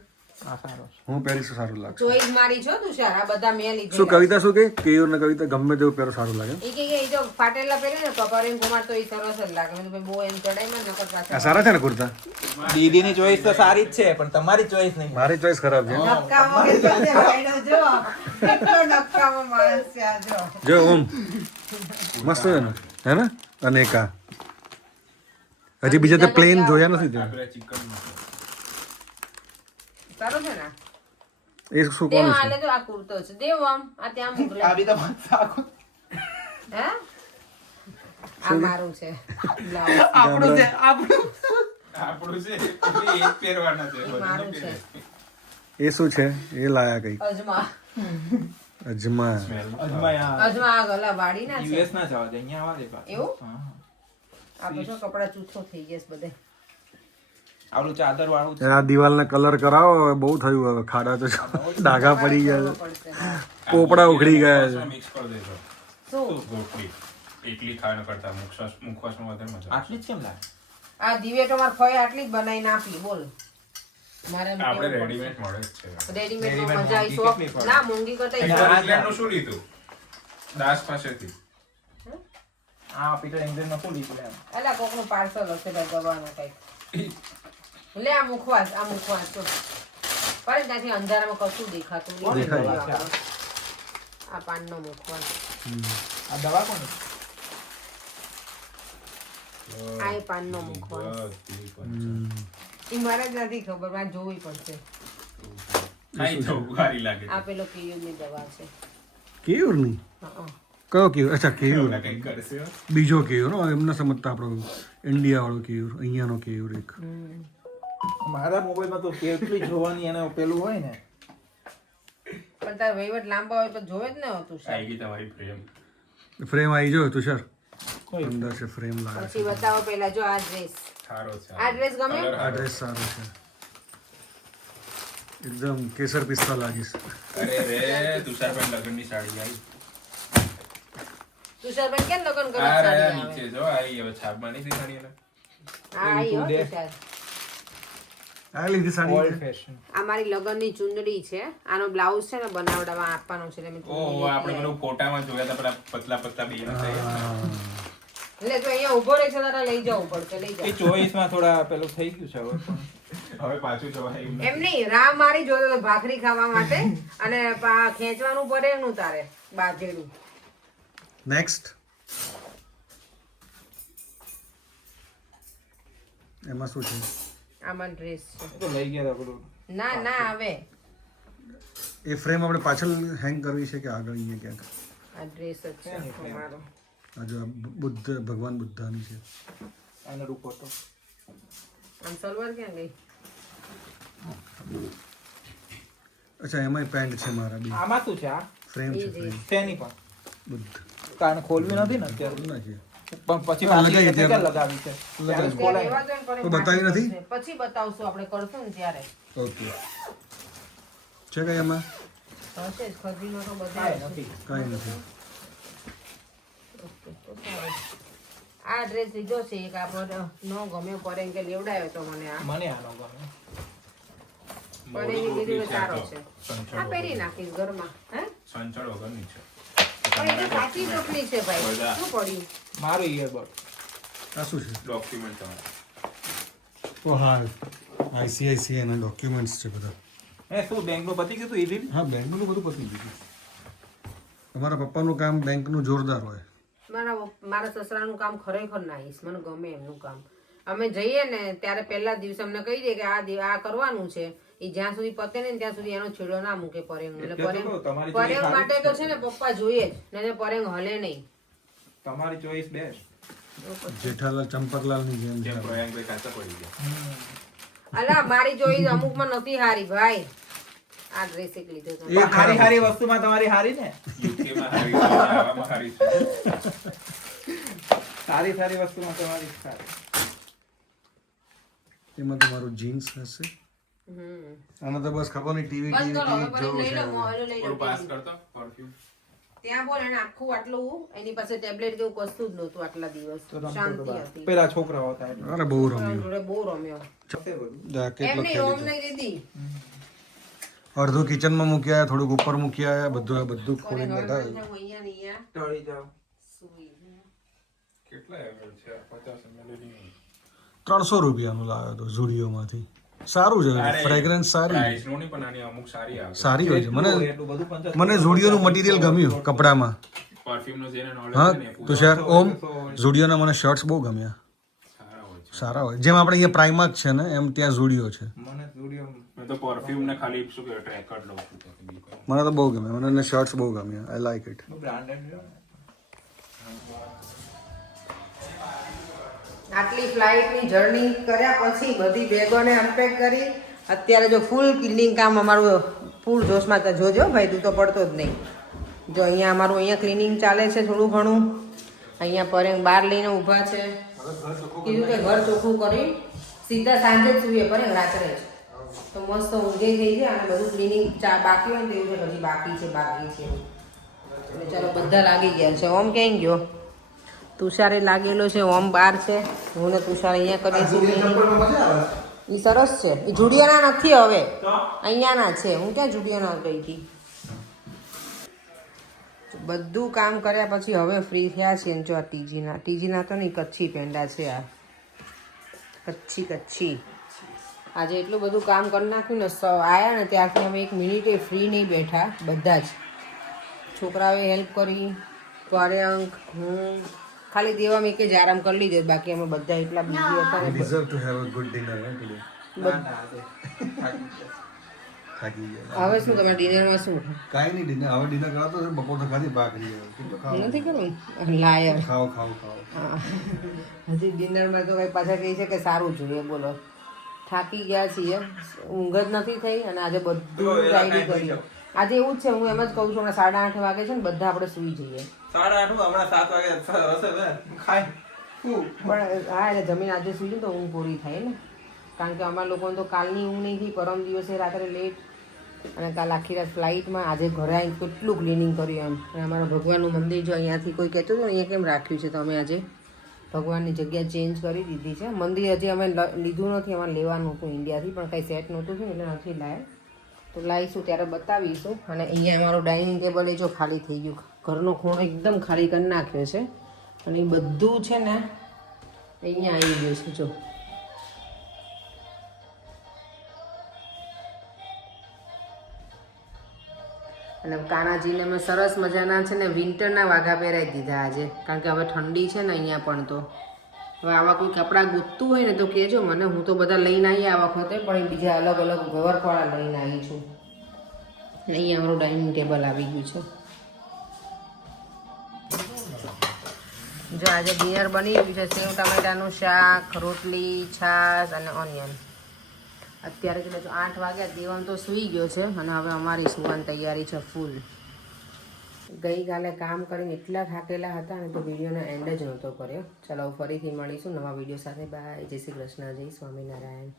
હા સારો છે. હું પહેરીશ તો સારું લાગશે ચોઈસ મારી છો તુષાર, આ બધા મેં લીધેલા. શું કવિતા શું કે કેયુર ને કવિતા ગમે તેવું પહેરો સારું લાગે ઈ કે ઈ જો ફાટેલા પહેરે ને કપરેન કુમાર તો ઈ સરસ જ લાગે. મેં કીધું ભાઈ બહુ એમ ચડાઈમાં નકર આ પાછા સારા છે ને કુર્તા દીદીની ચોઈસ તો સારી જ છે પણ તમારી ચોઈસ નહીં મારી ચોઈસ ખરાબ છે નક્કામાં કેટલો છે ભાઈડો જો. કેટલો નક્કામાં માણસ છે આ જો. જો ઓમ મસ્ત છે ને હે ને અને એક આ હજી બીજા તે પ્લેન જોયા નથી તે આપણે ચિકન સારું છે ને? એ શું દેવ કોનું આ છે લેજો, આ કુર્તો છે. દેવ આમ આ ત્યાં મોકલે. આ બી તમારે સારું હે? આ મારું છે. બ્લાઉઝ. આપણું છે આપણું આપણું છે એ એક પહેરવાના છે, બધું મારું નહીં છે. પહેરે. એ શું છે એ લાયા કઈ અજમા. અજમા Smell. અજમાયા અજમા આ ગલા વાળી ના છે. યુએસ ના જવા દે અહીંયા આવવા દે પાછું. એવું? હા. આ બધો કપડા ચૂથો થઈ જશે બધે. આવડું ચાદર વાળું છે આ દિવાલને કલર કરાવો હવે બહુ થયું હવે ખાડા તો ડાઘા પડી ગયા છે. પડશે. પોપડા ઉખડી ગયા છે મિક્સ કરી દેજો શું? રોટલી એકલી ખાવાનું કરતા મુખવાસમાં વધારે મજા આવે. આટલી જ કેમ લાગે આ દિવેટો માર ફોય આટલી જ બનાવીને આપી બોલ. મારે એમ આપણે કેવું રેડીમેડ મળે જ છે. પડશે. રેડીમેડમાં મજા આવી. મોંઘી કેટલી પડે? ના મોંઘી કરતા ઈ હા, ઇંગ્લેન્ડનું શું લીધું? દાસ પાસેથી. આ પીટર ઇંગ્લેન્ડમાં શું લીધું લે અલા કોકનું પાર્સલ હશે ભાઈ દવાનું કંઈક. લે આ મુખવાસ તો પણ ત્યાંથી અંધારામાં કશું દેખાતું નહીં. દેખાય. આ પાનનો મુખવાસ. આ દવા કોણ આ એ પાનનો મુખવાસ. બધી પણ. ઈ મારે જ નથી ખબર, મારે જોવી પડશે. ખાઈ તો ભારી લાગે આ પેલો પીયુની દવા છે. કેયુર નહીં હં. કયો કેયુર અચ્છા કેયુર ઓલા કંઈક કરશે હો. બીજો કેયુર હો, એમને સમજતા આપણો ઇન્ડિયા વાળો કેયુર અહીંયાનો કેયુર એક મારા મોબાઈલમાં તો કેટલી જોવાની એને પેલું હોય ને પણ તાર વહીવટ લાંબા હોય તો જોવે જ ને હતું આવી ગઈ તમારી પ્રેમ. ફ્રેમ આવી જો તુષાર કોઈ અંદર છે ફ્રેમ લાગે પછી બતાવો પેલા જો આ ડ્રેસ. સારો છે આ ડ્રેસ ગમે? Colour આ સારો. ડ્રેસ સારો છે એકદમ કેસર પિસ્તા લાગીશ અરે રે તુષારભાઈ લગ્નની સાડી આવી. તુષારભાઈ કેમ લગન કરો આ રહ્યા સાડી નીચે આવે? જો આવી હવે છાપમાં નહીં દેખાડી એને. આ આવી હો દે. તુષાર. આ લીધી સાડી ઓલ્ડ ફેશન આ મારી લગનની ચુંદડી છે. આનો બ્લાઉઝ છે ને બનાવડાવવા આપવાનો છે એટલે મેં ઓહો ચુંદડી આપણે લઈ પેલું ફોટામાં જોયા હતા પેલા પતલા પતલા બે હતા એ. આવી. એટલે તું અહીંયા ઊભો રહે છે તારે લઈ જવું પડશે. લઈ એ જા. ચોઈસમાં થોડા પેલું થઈ ગયું છે હવે પણ. હવે પાછું જવાય એમ એમ નહીં, રામ મારી જોતો તો ભાખરી ખાવા માટે અને ખેંચવાનું પડે એનું તારે બાજેડું. નેક્સ્ટ એમાં શું છે આમાં ડ્રેસ છે. તો લઈ ગયા હતા પેલું ના ના આવે એ ફ્રેમ આપણે પાછળ હેંગ કરવી છે કે આગળ અહીંયા ક્યાંક આ ડ્રેસ જ છે આખો મારો. આ જો આ બુદ્ધ ભગવાન બુદ્ધાની છે આનો રૂપોટો આમ સલવાર ક્યાં ગઈ? અચ્છા એમાંય પેન્ટ છે મારા બી આમાં શું છે આ ફ્રેમ છે ફ્રેમ શેની પણ બુદ્ધ કારણ ખોલવી નથી ને અત્યારે નાખીએ પણ પછી હા, પાછી લગાવી એટલે ત્યાં. લગાવી છે લગાવી. ત્યાં ખોલાય. રહેવા દો ને, પણ તો એ બતાવી માટી નથી? છે. પછી બતાવશું આપણે કરશું ને ત્યારે. ઓકે છે કઈ એમાં હશે જ, ખજૂરીમાં તો બધે કાંઈ હશે. નથી કાંઈ નથી ઓકે, તો સારું. આ ડ્રેસ લીધો છે એક આપણો નો ગમ્યો પરેંગ કે લેવડાયો તો મને આ મને આનો ગમે. પરેંગ લીધું એ સારો છે સંચળ આ પહેરી નાખીશ ઘરમાં હે સંચળ વગરની છે. પણ એ તો સાચી ચોટલી છે ભાઈ શું પડ્યું મારું ઇયરબડ. આ શું છે? ડોક્યુમેન્ટ તમારે. ઓ હા, ICICI એના ડોક્યુમેન્ટ્સ છે બધા. શું બેંકનું પતી ગયું તું ઈઝીલી? હા, બેંકનું બધું પતી ગયું. તમારા પપ્પાનું કામ બેંકનું જોરદાર હોય. મારા સસરાનું કામ ખરેખર નાઈસ મને ગમે એમનું કામ અમે જઈએ ને ત્યારે પહેલા દિવસે અમને કહી દે કે આ કરવાનું છે એ જ્યાં સુધી પતે ને ત્યાં સુધી એનો છેડો ના મૂકે પરેંગ એટલે પરેંગ માટે તો છે ને પપ્પા જોઈએ જ ને પરેંગ હલે નહીં તમારી ચોઈસ બેસ્ટ. જેઠાલાલ ચંપકલાલની જેમ જેમ પ્રયાંકભાઈ કાચા પડી ગયા. અલા મારી જોઈ અમુકમાં નથી હારી ભાઈ આ ડ્રેસ એક લીધો તો એ હારી હારી વસ્તુમાં તમારી હારી ને. યુકેમાં હારી છે, આવામાં હારી છે. સારી સારી વસ્તુમાં તમારી સારી. એમાં તમારું જીન્સ હશે. આને તો બસ ખબર નહીં ટીવી બંધ કરો હવે ટીવી પરેંગ જોવું લઈ લો છે. લઈ લો થોડું પાસ કરતો પરફ્યુમ. ત્યાં બોલ એને આખું આટલું એની પાસે ટેબ્લેટ જેવું કશું જ નહોતું આટલા દિવસ તો રમતો તો શાંતિ બહાર. હતી પેલા છોકરાઓ હતા એટલે. અરે બહુ રમ્યું. જોડે બહુ રમ્યો જા કેટલો એમની ખેલી ઓમ નહીં લીધી અડધું કિચનમાં મૂકી આવ્યા, થોડુંક ઉપર મૂકી આવ્યા, બધું ખોલીને હવે બધા અહીંયા ને અહીંયા ટળી જાઓ. સુઈ કેટલા ml છે? 50 ml ની. 300 રૂપિયાનું લાવ્યો હતો ઝુડિયોમાંથી. સારું છે, ફ્રેગ્રન્સ સારી Price નું નહીં, પણ આની અમુક સારી આવે. સારી હોય છે. મને એટલું બધું 50 મને ઝુડિયોનું મટીરિયલ ગમ્યું કપડામાં. Perfume નો જેને knowledge હા છે ને એ પૂરો તુષાર ઓમ ઝુડિયોના મને શર્ટ્સ બહુ ગમ્યા. સારા હોય છે. સારા હોય જેમ આપણે અહીંયા પ્રાઇમાર્ક છે ને એમ ત્યાં ઝુડિયો છે. મને સ્ટુડિયો મેં તો પરફ્યુમ ને ખાલી શું કે ટ્રેકર લઉં છું તો બીજું મને તો બહુ ગમ્યા, મને શર્ટ્સ બહુ ગમ્યા. I like it. બ્રાન્ડેડ આટલી ફ્લાઇટની જર્ની કર્યા પછી બધી બેગોને અનપેક કરી અત્યારે જો ફૂલ ક્લિનિંગ કામ અમારું ફૂલ જોશમાં તો જોજો ભાઈ તું તો પડતો જ નહીં જો અહીંયા અમારું અહીંયા ક્લિનિંગ ચાલે છે થોડું ઘણું અહીંયા પરેંગ બહાર લઈને ઊભા છે કીધું કે ઘર ચોખ્ખું કરી સીધા સાંજે જ સૂઈએ પરેંગ રાત્રે જ તો મસ્ત ઊંઘે થઈ જાય અને બધું ક્લિનિંગ બાકી હોય ને તેવું છે હજી બાકી છે એટલે ચાલો બધા લાગી ગયા છે ઓમ ક્યાંય ગયો તુષારે લાગેલો છે ઓમ બાર છે હું ને તુષાર અહીંયા કરીશું એ સરસ છે એ જુડિયાના નથી હવે અહીંયાના છે હું ક્યાં જુડિયાના ગઈ હતી બધું કામ કર્યા પછી હવે ફ્રી થયા છે જો આ ટીજીના તો નહીં કચ્છી પેંડા છે આ કચ્છી આજે એટલું બધું કામ કરી નાખ્યું ને આવ્યા ને ત્યારથી અમે એક મિનિટે ફ્રી નહીં બેઠા બધા જ છોકરાઓએ હેલ્પ કરી પરેંગ હું ખાલી દેવા મેં કે જ આરામ કરી લીધો બાકી અમે બધા એટલા બીજી હતા ને deserve to have a good dinner today. થાકી ગયા. હવે શું તમારા ડિનરમાં શું કાંઈ નહીં ડિનર, હવે ડિનર કરાતો છે. બપોર તો ખાધી ભાખરી હવે. કેટલું ખાવું? નથી કરવું લાયર ખાઓ. હજી ડિનરમાં તો કઈ પાછા કહે છે કે સારું જોઈએ બોલો થાકી ગયા છીએ ઊંઘ જ નથી થઈ અને આજે બધું ટાઈડી કર્યું આજે એવું જ છે હું એમ જ કહું છું હમણાં 8:30 વાગે છે ને બધા આપણે સુઈ જઈએ 8:30 હમણાં 7 વાગે રસે ખાય પણ હા એટલે જમીન આજે સુઈ જઈએ તો ઊંઘ પૂરી થાય ને કારણ કે અમારા લોકોને તો કાલની ઊંઘ નહીં થઈ પરમ દિવસે રાત્રે લેટ અને કાલ આખી રાત ફ્લાઇટમાં આજે ઘરે આવીને કેટલું ક્લિનિંગ કર્યું એમ અને અમારા ભગવાનનું મંદિર જો અહીંયાથી કોઈ કહેતું હતું અહીંયા કેમ રાખ્યું છે તો અમે આજે ભગવાનની જગ્યા ચેન્જ કરી દીધી છે મંદિર હજી અમે લીધું નથી અમારે લેવાનું હતું ઇન્ડિયાથી પણ કંઈ સેટ નહોતું થયું એટલે નથી લાવ્યા તો લાવીશું ત્યારે બતાવીશું અને અહીંયા અમારો ડાઇનિંગ ટેબલ એ જો ખાલી થઈ ગયું ઘરનો ખૂણો એકદમ ખાલી કરી નાખ્યો છે અને એ બધું છે ને અહીંયા આવી ગયું છે જો અને કાનાજીને મેં સરસ મજાના છે ને વિન્ટરના વાઘા પહેરાવી દીધા આજે કારણ કે હવે ઠંડી છે ને અહીંયા પણ તો હવે આવા કોઈ કપડાં ગૂંથતું હોય ને તો કહેજો મને હું તો બધા લઈને આવી આ વખતે પણ બીજા અલગ અલગ વર્કવાળા લઈને આવી છું અહીંયા અમારું ડાઇનિંગ ટેબલ આવી ગયું છે જો આજે ડિનર બની ગયું છે સેવ ટમેટાનું શાક રોટલી છાશ અને ઓનિયન અત્યારે કેટલા તો 8 વાગ્યા દેવાન તો સૂઈ ગયો છે અને હવે અમારી સુવાની તૈયારી છે ફૂલ ગઈકાલે કામ કરીને એટલા થાકેલા હતા ને તો વિડીયોનો એન્ડ જ નહોતો કર્યો ચાલો ફરીથી મળીશું નવા વિડીયો સાથે બાય જય શ્રી કૃષ્ણ જય સ્વામિનારાયણ